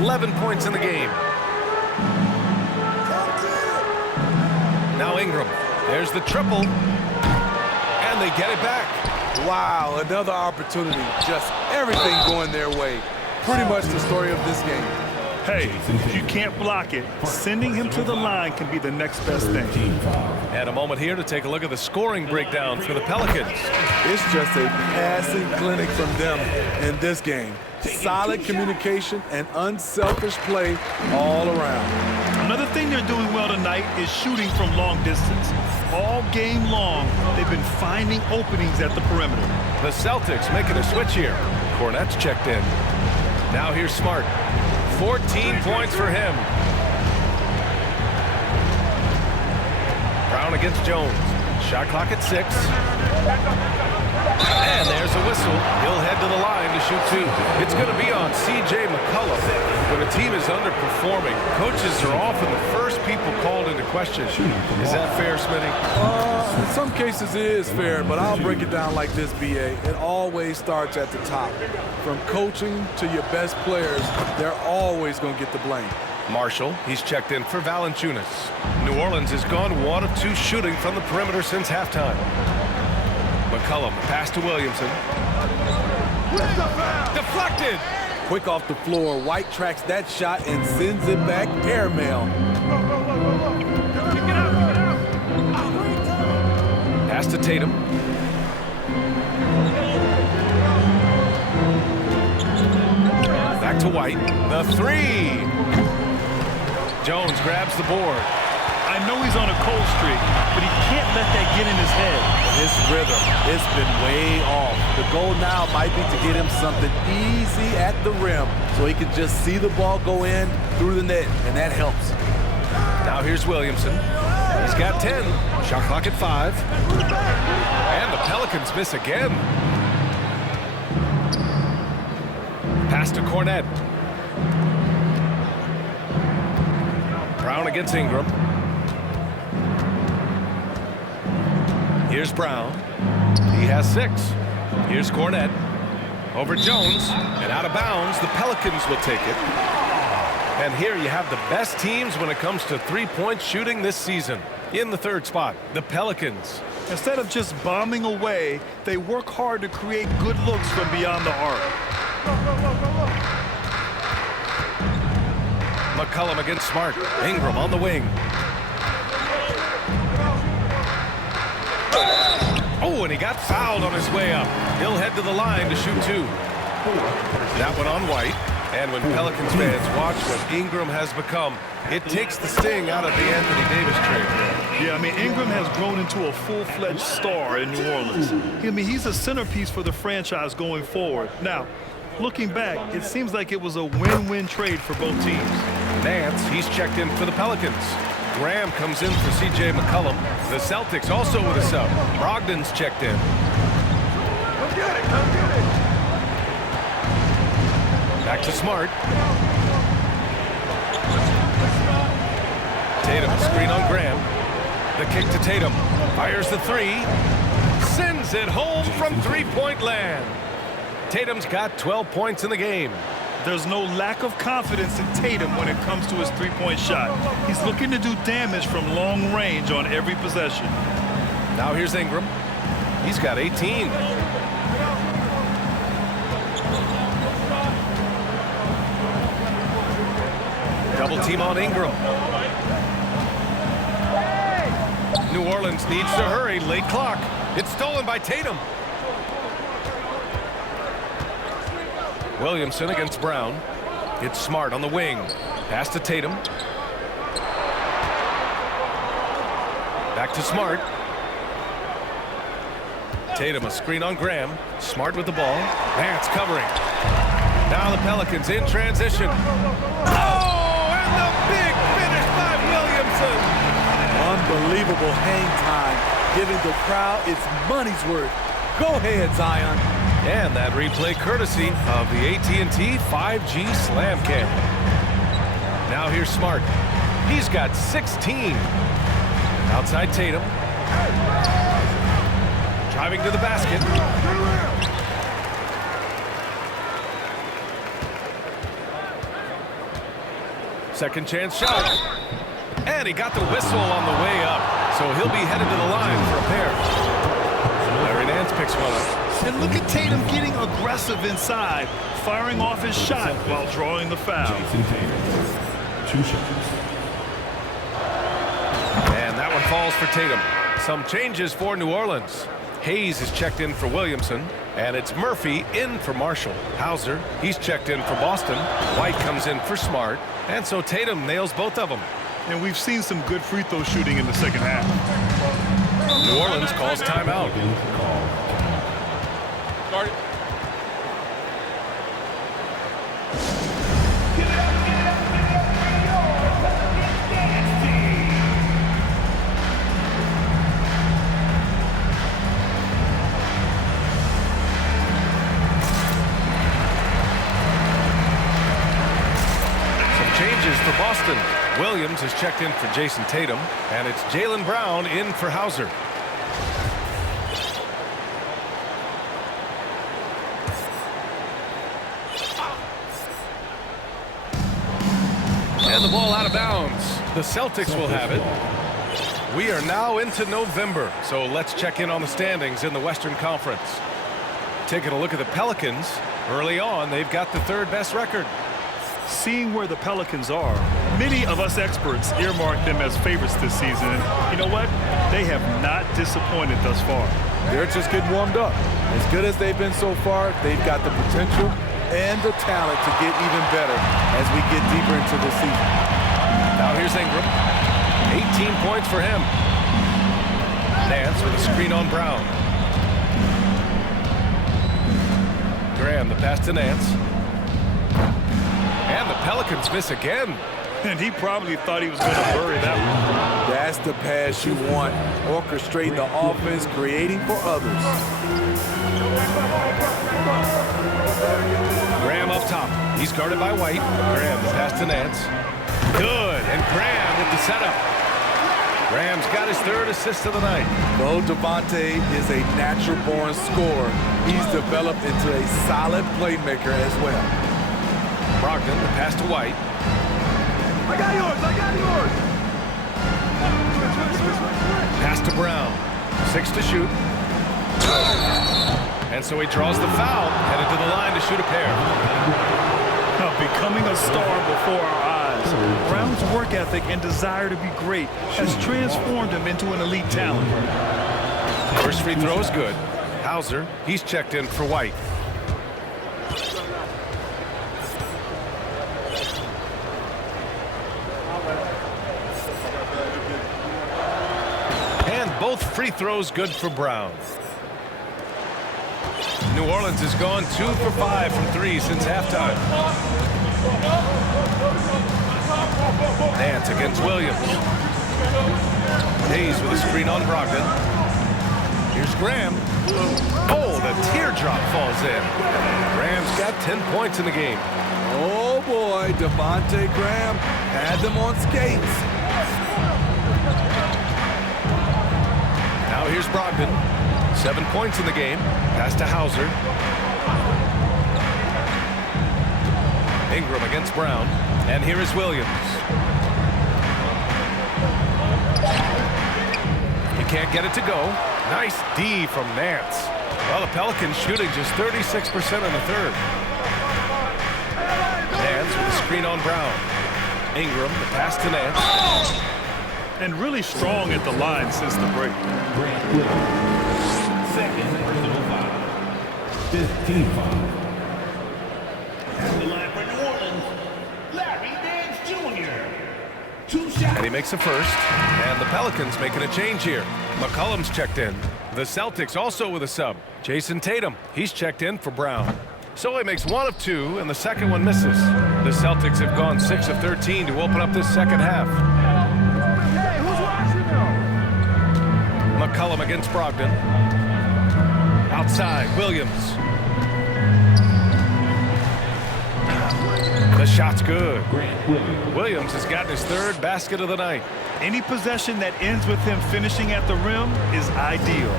11 points in the game. Now Ingram. There's the triple. And they get it back. Wow, another opportunity. Just everything going their way. Pretty much the story of this game. Hey, if you can't block it, sending him to the line can be the next best thing. And a moment here to take a look at the scoring breakdown for the Pelicans. It's just a passing clinic from them in this game. Solid communication and unselfish play all around. Another thing they're doing well tonight is shooting from long distance. All game long, they've been finding openings at the perimeter. The Celtics making a switch here. Cornette's checked in. Now here's Smart. 14 points for him. Brown against Jones. Shot clock at 6. And there's a whistle. He'll head to the line to shoot 2. It's going to be on C.J. McCollum. When a team is underperforming, coaches are often the first people called into question. Is that fair, Smitty? In some cases it is fair, but I'll break it down like this, B.A. It always starts at the top. From coaching to your best players, they're always going to get the blame. Marshall, he's checked in for Valanciunas. New Orleans has gone 1 of 2 shooting from the perimeter since halftime. McCollum, the pass to Williamson. Deflected! Quick off the floor, White tracks that shot and sends it back airmail. Pass to Tatum. Back to White. The 3! Jones grabs the board. I know he's on a cold streak, but he can't let that get in his head. His rhythm, it's been way off. The goal now might be to get him something easy at the rim so he can just see the ball go in through the net, and that helps. Now here's Williamson. He's got 10. Shot clock at 5. And the Pelicans miss again. Pass to Cornette. Brown against Ingram. Here's Brown. He has 6. Here's Cornette. Over Jones. And out of bounds. The Pelicans will take it. And here you have the best teams when it comes to three-point shooting this season. In the third spot, the Pelicans. Instead of just bombing away, they work hard to create good looks from beyond the arc. McCollum against Smart. Ingram on the wing. Oh, and he got fouled on his way up. He'll head to the line to shoot 2. That one on White. And when Pelicans fans watch what Ingram has become, it takes the sting out of the Anthony Davis trade. Yeah, I mean, Ingram has grown into a full-fledged star in New Orleans. I mean, he's a centerpiece for the franchise going forward. Now, looking back, it seems like it was a win-win trade for both teams. Nance, he's checked in for the Pelicans. Graham comes in for C.J. McCollum. The Celtics also with a sub. Brogdon's checked in. Come get it, come get it. Back to Smart. Tatum, screen on Graham. The kick to Tatum. Fires the 3. Sends it home from three-point land. Tatum's got 12 points in the game. There's no lack of confidence in Tatum when it comes to his three-point shot. He's looking to do damage from long range on every possession. Now here's Ingram. He's got 18. Double team on Ingram. New Orleans needs to hurry. Late clock. It's stolen by Tatum. Williamson against Brown. It's Smart on the wing. Pass to Tatum. Back to Smart. Tatum, a screen on Graham. Smart with the ball. Nance covering. Now the Pelicans in transition. Oh, and the big finish by Williamson. Unbelievable hang time, giving the crowd its money's worth. Go ahead, Zion. And that replay courtesy of the AT&T 5G Slam Cam. Now here's Smart. He's got 16. Outside Tatum. Driving to the basket. Second chance shot. And he got the whistle on the way up. So he'll be headed to the line for a pair. Larry Nance picks one up. And look at Tatum getting aggressive inside, firing off his shot while drawing the foul. Jason Tatum, 2 shots. And that one falls for Tatum. Some changes for New Orleans. Hayes is checked in for Williamson, and it's Murphy in for Marshall. Hauser, he's checked in for Boston. White comes in for Smart, and so Tatum nails both of them. And we've seen some good free throw shooting in the second half. New Orleans calls timeout. Start it. Changes for Boston. Williams is checked in for Jason Tatum, and it's Jaylen Brown in for Hauser. And the ball out of bounds. The Celtics will have it. We are now into November, so let's check in on the standings in the Western Conference. Taking a look at the Pelicans. Early on, they've got the third best record. Seeing where the Pelicans are, many of us experts earmarked them as favorites this season. You know what? They have not disappointed thus far. They're just getting warmed up. As good as they've been so far, they've got the potential and the talent to get even better as we get deeper into the season. Now here's Ingram. 18 points for him. Nance with a screen on Brown. Graham, the pass to Nance. And the Pelicans miss again. And he probably thought he was going to bury that one. That's the pass you want. Orchestrating the offense, creating for others. Graham up top. He's guarded by White. Graham, the pass to Nance. Good. And Graham with the setup. Graham's got his third assist of the night. Though Devontae is a natural-born scorer, he's developed into a solid playmaker as well. Brogdon, the pass to White. I got yours, I got yours. Pass to Brown. 6 to shoot. And so he draws the foul, headed to the line to shoot a pair. Becoming a star before our eyes. Brown's work ethic and desire to be great has transformed him into an elite talent. First free throw is good. Hauser, he's checked in for White. And both free throws good for Brown. New Orleans has gone 2 for 5 from 3 since halftime. Nance against Williams. Hayes with a screen on Brogdon. Here's Graham. Oh, the teardrop falls in. Graham's got 10 points in the game. Oh boy, Devontae Graham had them on skates. Now here's Brogdon. 7 points in the game. Pass to Hauser. Ingram against Brown. And here is Williams. He can't get it to go. Nice D from Nance. Well, the Pelicans shooting just 36% in the third. Nance with a screen on Brown. Ingram, the pass to Nance. And really strong at the line since the break. Grant Williams. Second personal foul. 15 foul. At the line for New Orleans, Larry Nance Jr. 2 shots. And he makes a first. And the Pelicans making a change here. McCollum's checked in. The Celtics also with a sub. Jason Tatum, he's checked in for Brown. So he makes 1 of 2, and the second one misses. The Celtics have gone 6 of 13 to open up this second half. McCollum against Brogdon. Outside, Williams. The shot's good. Williams has gotten his 3rd basket of the night. Any possession that ends with him finishing at the rim is ideal.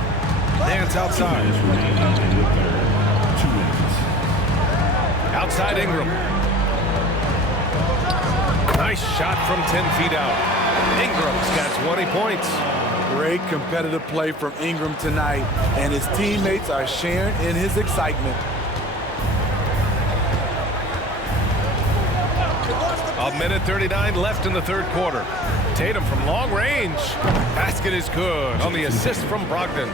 Nance outside. Outside Ingram. Nice shot from 10 feet out. Ingram's got 20 points. Great competitive play from Ingram tonight, and his teammates are sharing in his excitement. A minute 39 left in the third quarter. Tatum from long range. Basket is good on the assist from Brogdon.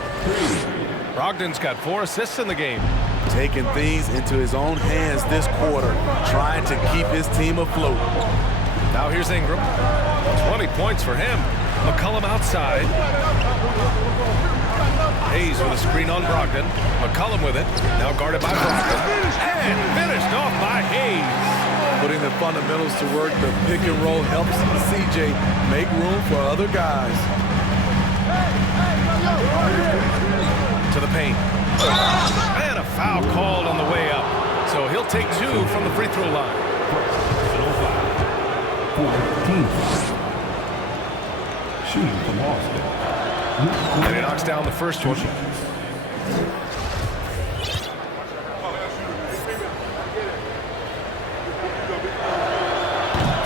Brogdon's got 4 assists in the game. Taking things into his own hands this quarter, trying to keep his team afloat. Now here's Ingram. 20 points for him. McCollum outside. Hayes with a screen on Brogdon. McCollum with it. Now guarded by Brogdon. And finished off by Hayes. Putting the fundamentals to work, the pick and roll helps CJ make room for other guys. To the paint. And a foul called on the way up. So he'll take 2 from the free throw line. 14. Shooting from Boston. And he knocks down the first one.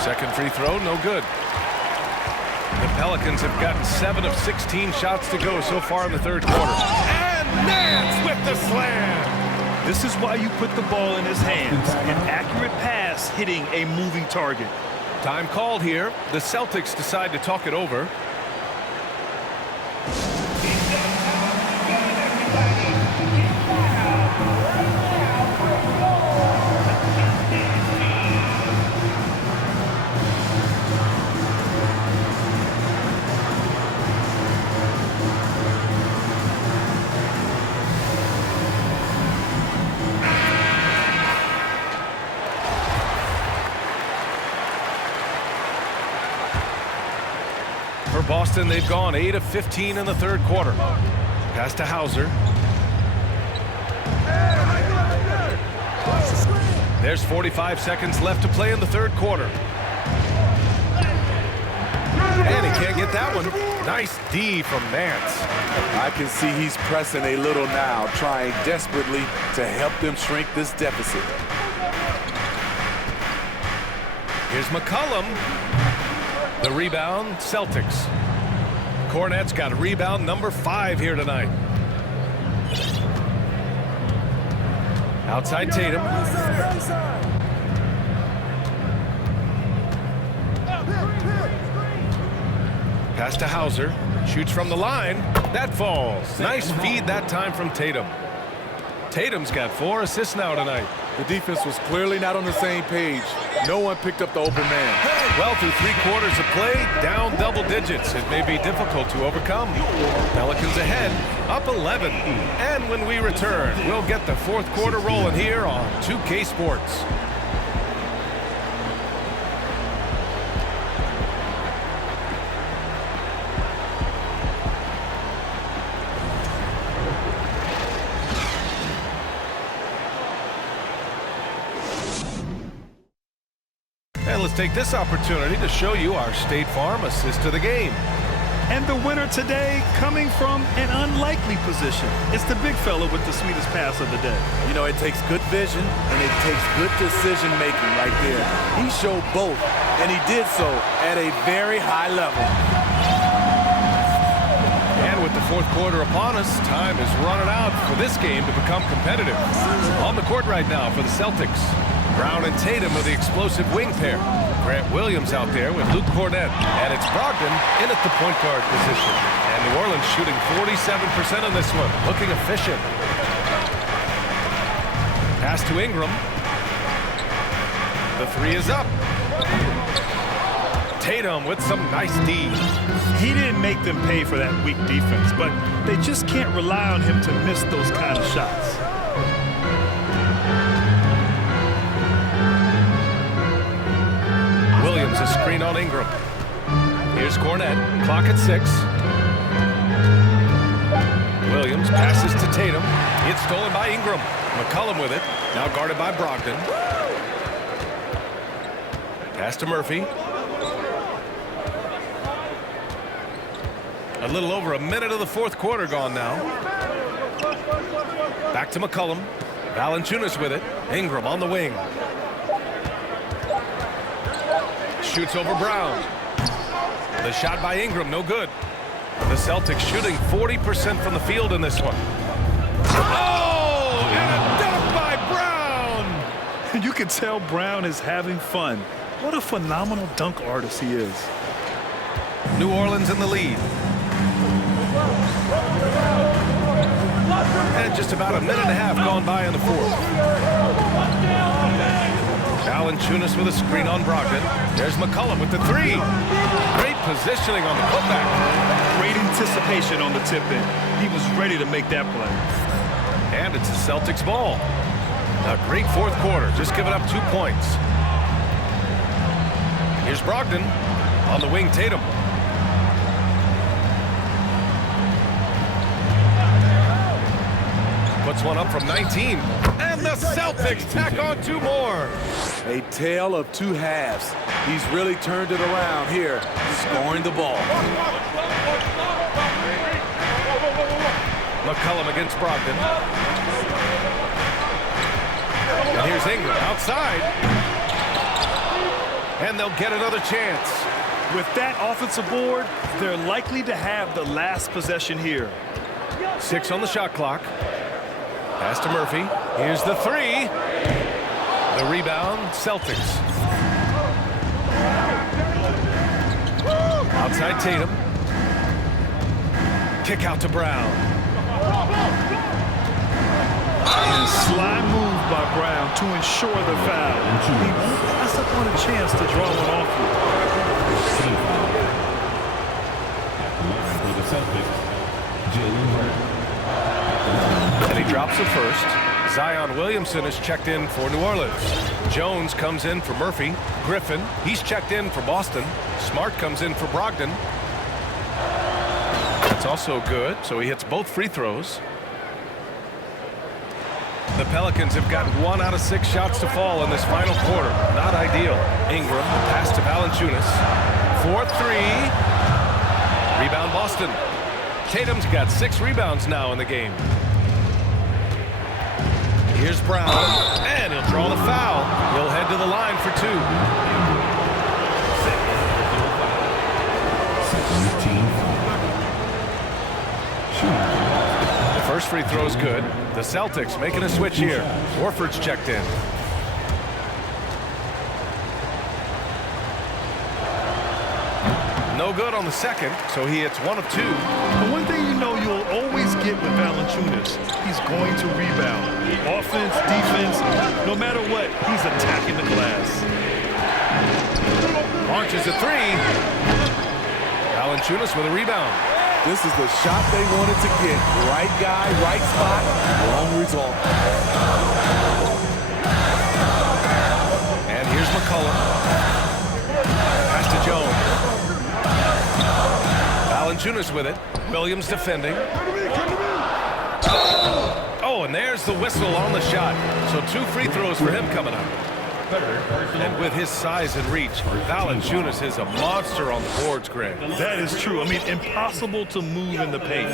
Second free throw, no good. The Pelicans have gotten 7 of 16 shots to go so far in the third quarter. And Nance with the slam. This is why you put the ball in his hands. An accurate pass hitting a moving target. Time called here. The Celtics decide to talk it over. For Boston, they've gone 8 of 15 in the third quarter. Pass to Hauser. There's 45 seconds left to play in the third quarter. And he can't get that one. Nice D from Nance. I can see he's pressing a little now, trying desperately to help them shrink this deficit. Here's McCollum. The rebound, Celtics. Cornette's got rebound number 5 here tonight. Outside Tatum. Pass to Hauser. Shoots from the line. That falls. Nice feed that time from Tatum. Tatum's got 4 assists now tonight. The defense was clearly not on the same page. No one picked up the open man. Well, through 3 quarters of play, down double digits. It may be difficult to overcome. Pelicans ahead, up 11. And when we return, we'll get the 4th quarter rolling here on 2K Sports. And let's take this opportunity to show you our State Farm assist of the game. And the winner today coming from an unlikely position. It's the big fella with the sweetest pass of the day. You know, it takes good vision and it takes good decision making right there. He showed both, and he did so at a very high level. And with the 4th quarter upon us, time is running out for this game to become competitive. On the court right now for the Celtics, Brown and Tatum are the explosive wing pair. Grant Williams out there with Luke Cornette. And it's Brogdon in at the point guard position. And New Orleans shooting 47% on this one. Looking efficient. Pass to Ingram. The 3 is up. Tatum with some nice D. He didn't make them pay for that weak defense, but they just can't rely on him to miss those kind of shots. Williams a screen on Ingram. Here's Cornette. Clock at 6. Williams passes to Tatum. It's stolen by Ingram. McCollum with it. Now guarded by Brogdon. Pass to Murphy. A little over a minute of the 4th quarter gone now. Back to McCollum. Valanciunas with it. Ingram on the wing. Shoots over Brown. The shot by Ingram, no good. The Celtics shooting 40% from the field in this one. Oh, and a dunk by Brown! You can tell Brown is having fun. What a phenomenal dunk artist he is. New Orleans in the lead. And just about a minute and a half gone by in the 4th. Valanciunas with a screen on Brogdon. There's McCollum with the 3. Great positioning on the putback. Great anticipation on the tip-in. He was ready to make that play. And it's the Celtics ball. A great 4th quarter, just giving up 2 points. Here's Brogdon on the wing, Tatum. Puts one up from 19. And the Celtics tack on 2 more. A tale of 2 halves. He's really turned it around here, scoring the ball. McCollum against Brogdon. And here's Ingram outside. And they'll get another chance. With that offensive board, they're likely to have the last possession here. 6 on the shot clock. Pass to Murphy. Here's the 3. The rebound, Celtics. Outside Tatum. Kick out to Brown. And sly move by Brown to ensure the foul. He won't pass up on a chance to draw one off And he drops the first. Zion Williamson is checked in for New Orleans. Jones comes in for Murphy. Griffin, he's checked in for Boston. Smart comes in for Brogdon. That's also good, so he hits both free throws. The Pelicans have got 1 out of 6 shots to fall in this final quarter. Not ideal. Ingram, pass to Valanciunas. 4-3. Rebound Boston. Tatum's got 6 rebounds now in the game. Here's Brown, and he'll draw the foul. He'll head to the line for 2. The first free throw is good. The Celtics making a switch here. Horford's checked in. No good on the second, so he hits 1 of 2. The one thing you know you'll always get with Valanciunas, he's going to rebound. Offense, defense, no matter what, he's attacking the glass. Launches a 3. Valanciunas with a rebound. This is the shot they wanted to get. Right guy, right spot, wrong result. And here's McCollum. Pass to Jones. Valanciunas with it. Williams defending. Oh, and there's the whistle on the shot. So 2 free throws for him coming up. And with his size and reach, Valanciunas is a monster on the boards, Greg. That is true. I mean, impossible to move in the paint.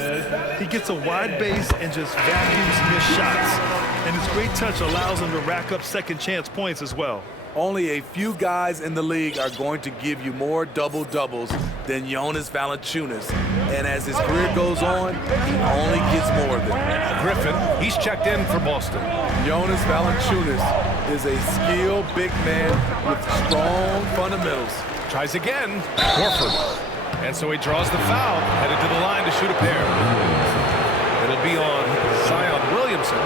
He gets a wide base and just vacuums missed shots. And his great touch allows him to rack up second chance points as well. Only a few guys in the league are going to give you more double-doubles than Jonas Valanciunas. And as his career goes on, he only gets more of them. Griffin, he's checked in for Boston. Jonas Valanciunas is a skilled big man with strong fundamentals. Tries again. Horford. And so he draws the foul, headed to the line to shoot a pair. It'll be on Zion Williamson.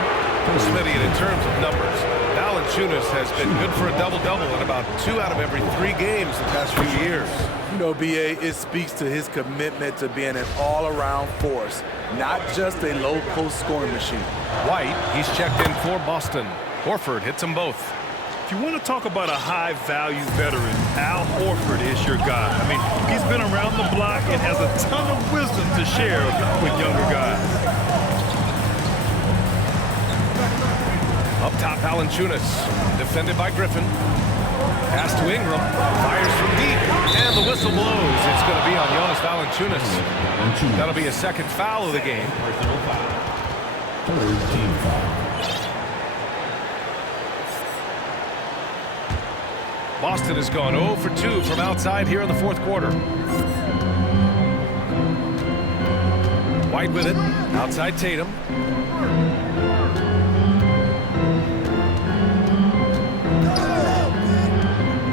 Smithy, in terms of numbers, Valanciunas has been good for a double-double in about 2 out of every 3 games the past few years. You know, B.A., it speaks to his commitment to being an all-around force, not just a low-post scoring machine. White, he's checked in for Boston. Horford hits them both. If you want to talk about a high-value veteran, Al Horford is your guy. I mean, he's been around the block and has a ton of wisdom to share with younger guys. Up top, Valanciunas, defended by Griffin. Pass to Ingram, fires from deep, and the whistle blows. It's going to be on Jonas Valanciunas. That'll be a second foul of the game. Third team foul. Boston has gone 0 for 2 from outside here in the fourth quarter. White with it, outside Tatum.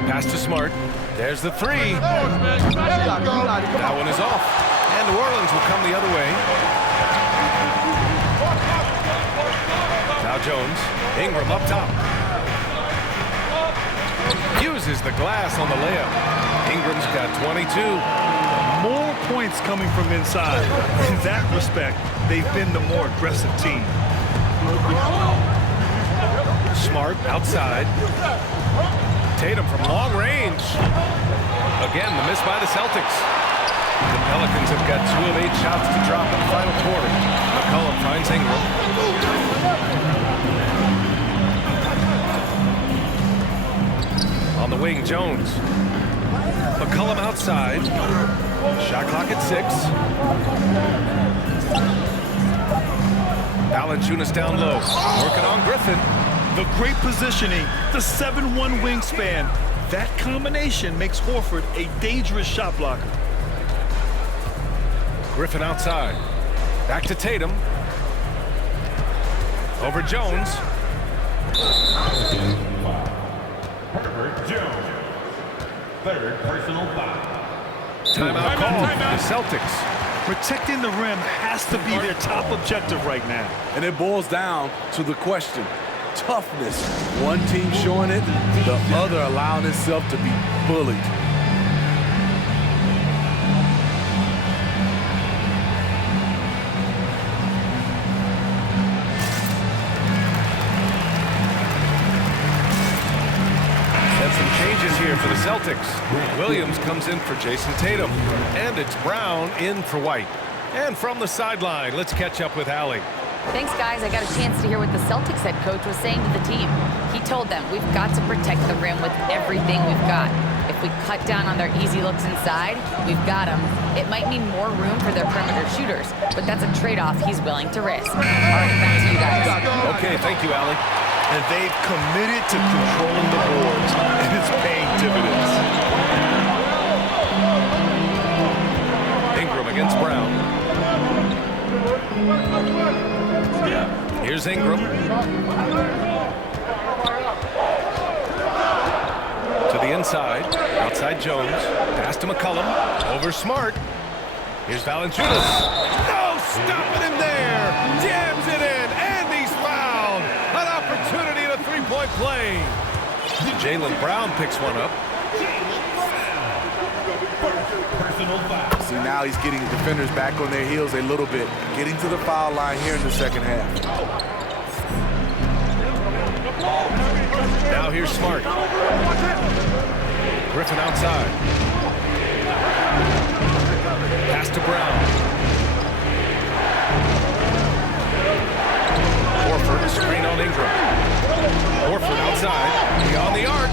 Pass to Smart. There's the 3. That one is off. And New Orleans will come the other way. Now Jones. Ingram up top. Uses the glass on the layup. Ingram's got 22. More points coming from inside. In that respect, they've been the more aggressive team. Smart outside. Tatum from long range. Again, the miss by the Celtics. The Pelicans have got 2 of 8 shots to drop in the final quarter. McCollum finds Ingram. On the wing, Jones. McCollum outside. Shot clock at 6. Valanciunas down low. Working on Griffin. The great positioning, the 7'1" wingspan. That combination makes Horford a dangerous shot blocker. Griffin outside. Back to Tatum. Over Jones. Herbert Jones. Third personal foul. Timeout called. The Celtics. Protecting the rim has to be their top objective right now. And it boils down to the question. Toughness. One team showing it, the other allowing itself to be bullied. And some changes here for the Celtics. Williams comes in for Jason Tatum. And it's Brown in for White. And from the sideline, let's catch up with Allie. Thanks, guys. I got a chance to hear what the Celtics head coach was saying to the team. He told them, we've got to protect the rim with everything we've got. If we cut down on their easy looks inside, we've got them. It might mean more room for their perimeter shooters, but that's a trade-off he's willing to risk. All right, back to you guys. Okay, thank you, Allie. And they've committed to controlling the boards, and it's paying dividends. Ingram against Brown. Here's Ingram. To the inside. Outside Jones. Pass to McCollum. Over Smart. Here's Valanciunas. No stopping him there. Jams it in. And he's fouled. An opportunity in a three-point play. Jaylen Brown picks one up. Personal foul. See, now he's getting the defenders back on their heels a little bit. Getting to the foul line here in the second half. Now here's Smart. Griffin outside. Pass to Brown. Horford, screen on Ingram. Horford outside. Beyond the arc.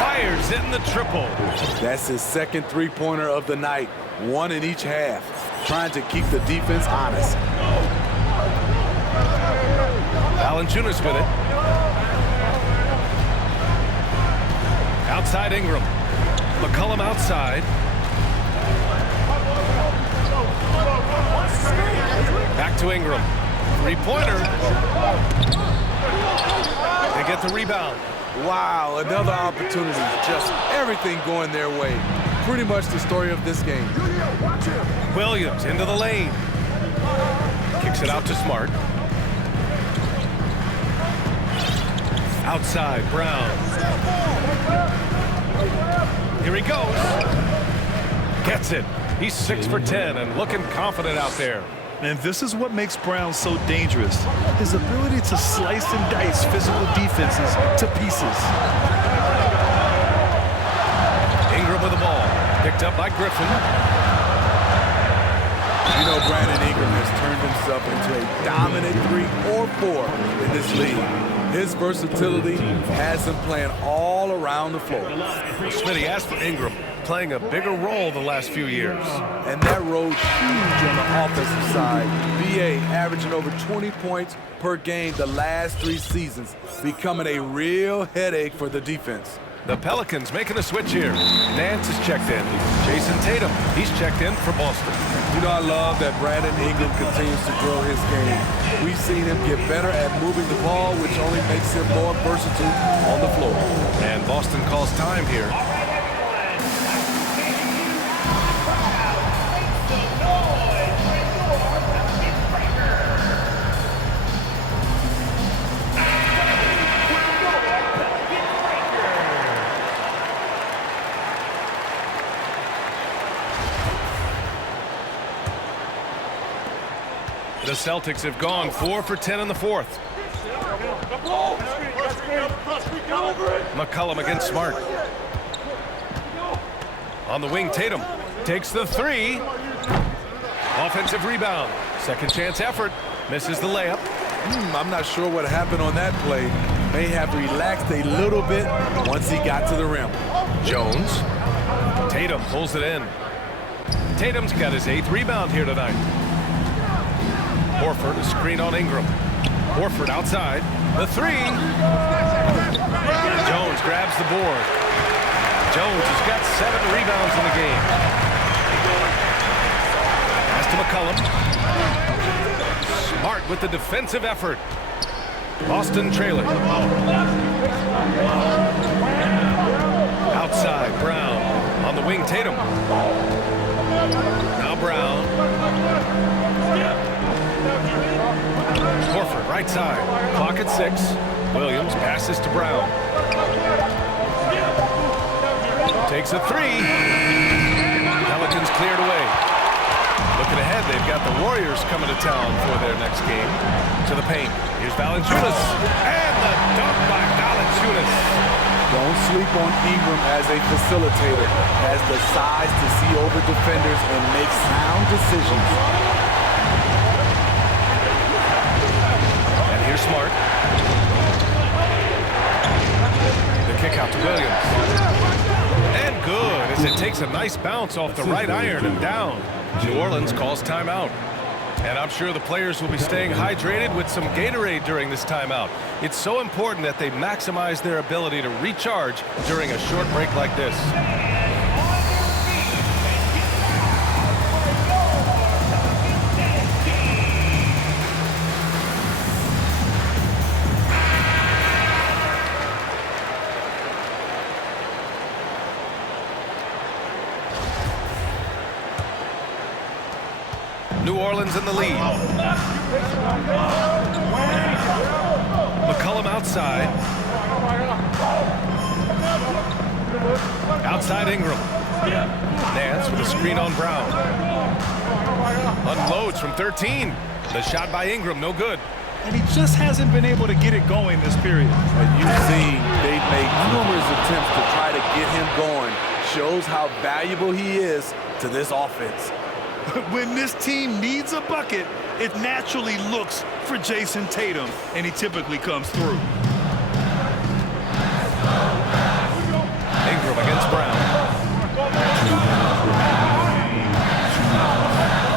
Fires in the triple. That's his second three-pointer of the night. One in each half. Trying to keep the defense honest. Valanciunas with it. Outside Ingram. McCollum outside. Back to Ingram. Three-pointer. They get the rebound. Wow, another opportunity. Just everything going their way. Pretty much the story of this game. Williams into the lane. Kicks it out to Smart. Outside, Brown. Here he goes. Gets it. He's 6 for 10 and looking confident out there. And this is what makes Brown so dangerous. His ability to slice and dice physical defenses to pieces. Ingram with the ball. Picked up by Griffin. You know, Brandon Ingram has turned himself into a dominant 3 or 4 in this league. His versatility has him playing all around the floor. Smitty asked for Ingram, playing a bigger role the last few years. And that role's huge on the offensive side. BA averaging over 20 points per game the last 3 seasons, becoming a real headache for the defense. The Pelicans making a switch here. Nance is checked in. Jason Tatum, he's checked in for Boston. You know, I love that Brandon Ingram continues to grow his game. We've seen him get better at moving the ball, which only makes him more versatile on the floor. And Boston calls time here. The Celtics have gone 4 for 10 in the fourth. McCollum against Smart. On the wing, Tatum takes the 3. Offensive rebound. Second chance effort. Misses the layup. I'm not sure what happened on that play. May have relaxed a little bit once he got to the rim. Jones. Tatum pulls it in. Tatum's got his 8th rebound here tonight. Horford, a screen on Ingram. Horford outside. The 3. Jones grabs the board. Jones has got 7 rebounds in the game. Pass to McCollum. Smart with the defensive effort. Boston trailing. Outside, Brown. On the wing, Tatum. Now Brown. Horford, right side. Clock at 6. Williams passes to Brown. Takes a 3. Pelicans cleared away. Looking ahead, they've got the Warriors coming to town for their next game. To the paint. Here's Valanciunas. And the dunk by Valanciunas. Don't sleep on Ingram as a facilitator. Has the size to see over defenders and make sound decisions. And here's Smart. The kick out to Williams. And good as it takes a nice bounce off the right iron and down. New Orleans calls timeout. And I'm sure the players will be staying hydrated with some Gatorade during this timeout. It's so important that they maximize their ability to recharge during a short break like this. New Orleans in the lead. McCollum outside. Outside Ingram. Nance with a screen on Brown. Unloads from 13. The shot by Ingram, no good. And he just hasn't been able to get it going this period. And you've seen they make numerous attempts to try to get him going. Shows how valuable he is to this offense. When this team needs a bucket, it naturally looks for Jason Tatum, and he typically comes through. Ingram against Brown.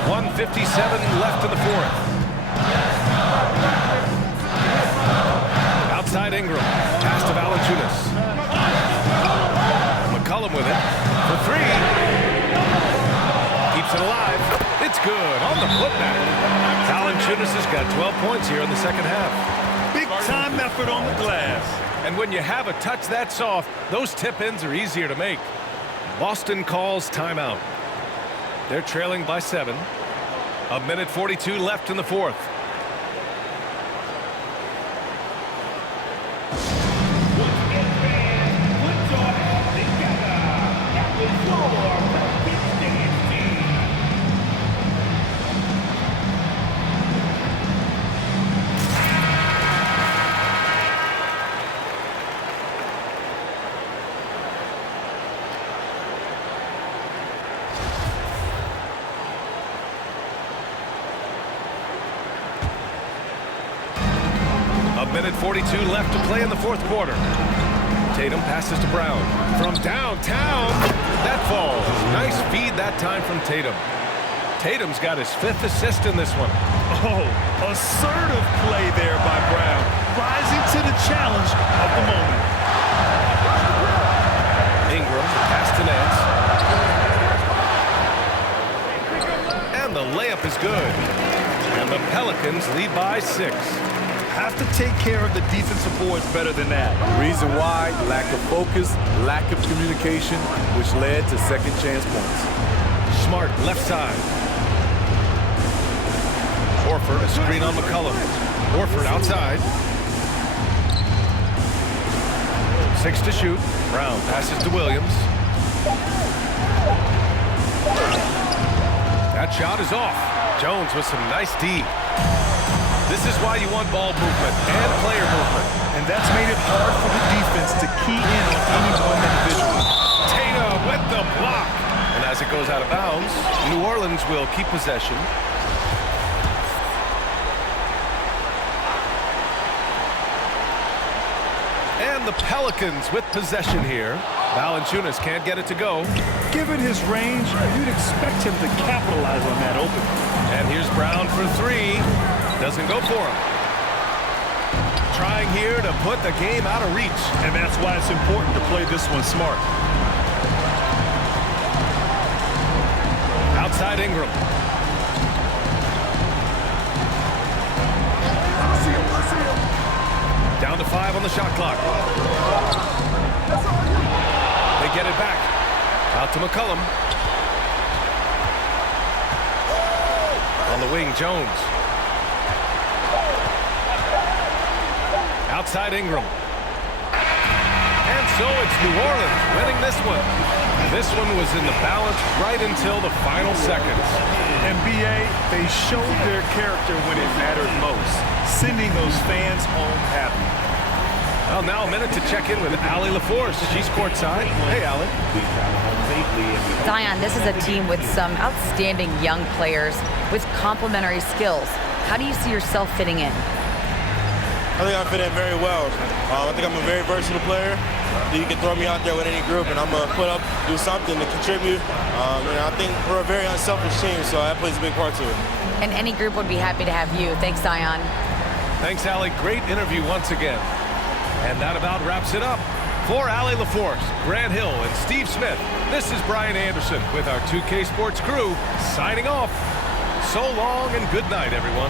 1:57 left in the fourth. Outside Ingram. Pass to Valanciunas. McCollum with it. For three. Keeps it alive. It's good on the putback. Valanciunas has got 12 points here in the second half. Big time effort on the glass. And when you have a touch that soft, those tip-ins are easier to make. Boston calls timeout. They're trailing by 7. 1:42 left in the fourth. A minute 42 left to play in the fourth quarter. Tatum passes to Brown. From downtown, that falls. Nice feed that time from Tatum. Tatum's got his 5th assist in this one. Oh, assertive play there by Brown. Rising to the challenge of the moment. Ingram, pass to Nance. And the layup is good. And the Pelicans lead by 6. Have to take care of the defensive boards better than that. Reason why, lack of focus, lack of communication, which led to second chance points. Smart left side. Horford, a screen on McCollum. Horford outside. 6 to shoot. Brown passes to Williams. That shot is off. Jones with some nice D. This is why you want ball movement and player movement. And that's made it hard for the defense to key in on any one individual. Tatum with the block. And as it goes out of bounds, New Orleans will keep possession. And the Pelicans with possession here. Valanciunas can't get it to go. Given his range, you'd expect him to capitalize on that open. And here's Brown for 3. Doesn't go for him. Trying here to put the game out of reach. And that's why it's important to play this one smart. Outside Ingram. Down to 5 on the shot clock. They get it back. Out to McCollum. On the wing, Jones. Outside Ingram. And so it's New Orleans winning this one. This one was in the balance right until the final seconds. And B.A., they showed their character when it mattered most, sending those fans home happy. Well, now a minute to check in with Allie LaForce. She's courtside. Hey, Allie. Zion, this is a team with some outstanding young players with complementary skills. How do you see yourself fitting in? I think I fit in very well. I think I'm a very versatile player. You can throw me out there with any group, and I'm going to put up, do something to contribute. And I think we're a very unselfish team, so that plays a big part to it. And any group would be happy to have you. Thanks, Zion. Thanks, Allie. Great interview once again. And that about wraps it up. For Allie LaForce, Grant Hill, and Steve Smith, this is Brian Anderson with our 2K Sports crew signing off. So long and good night, everyone.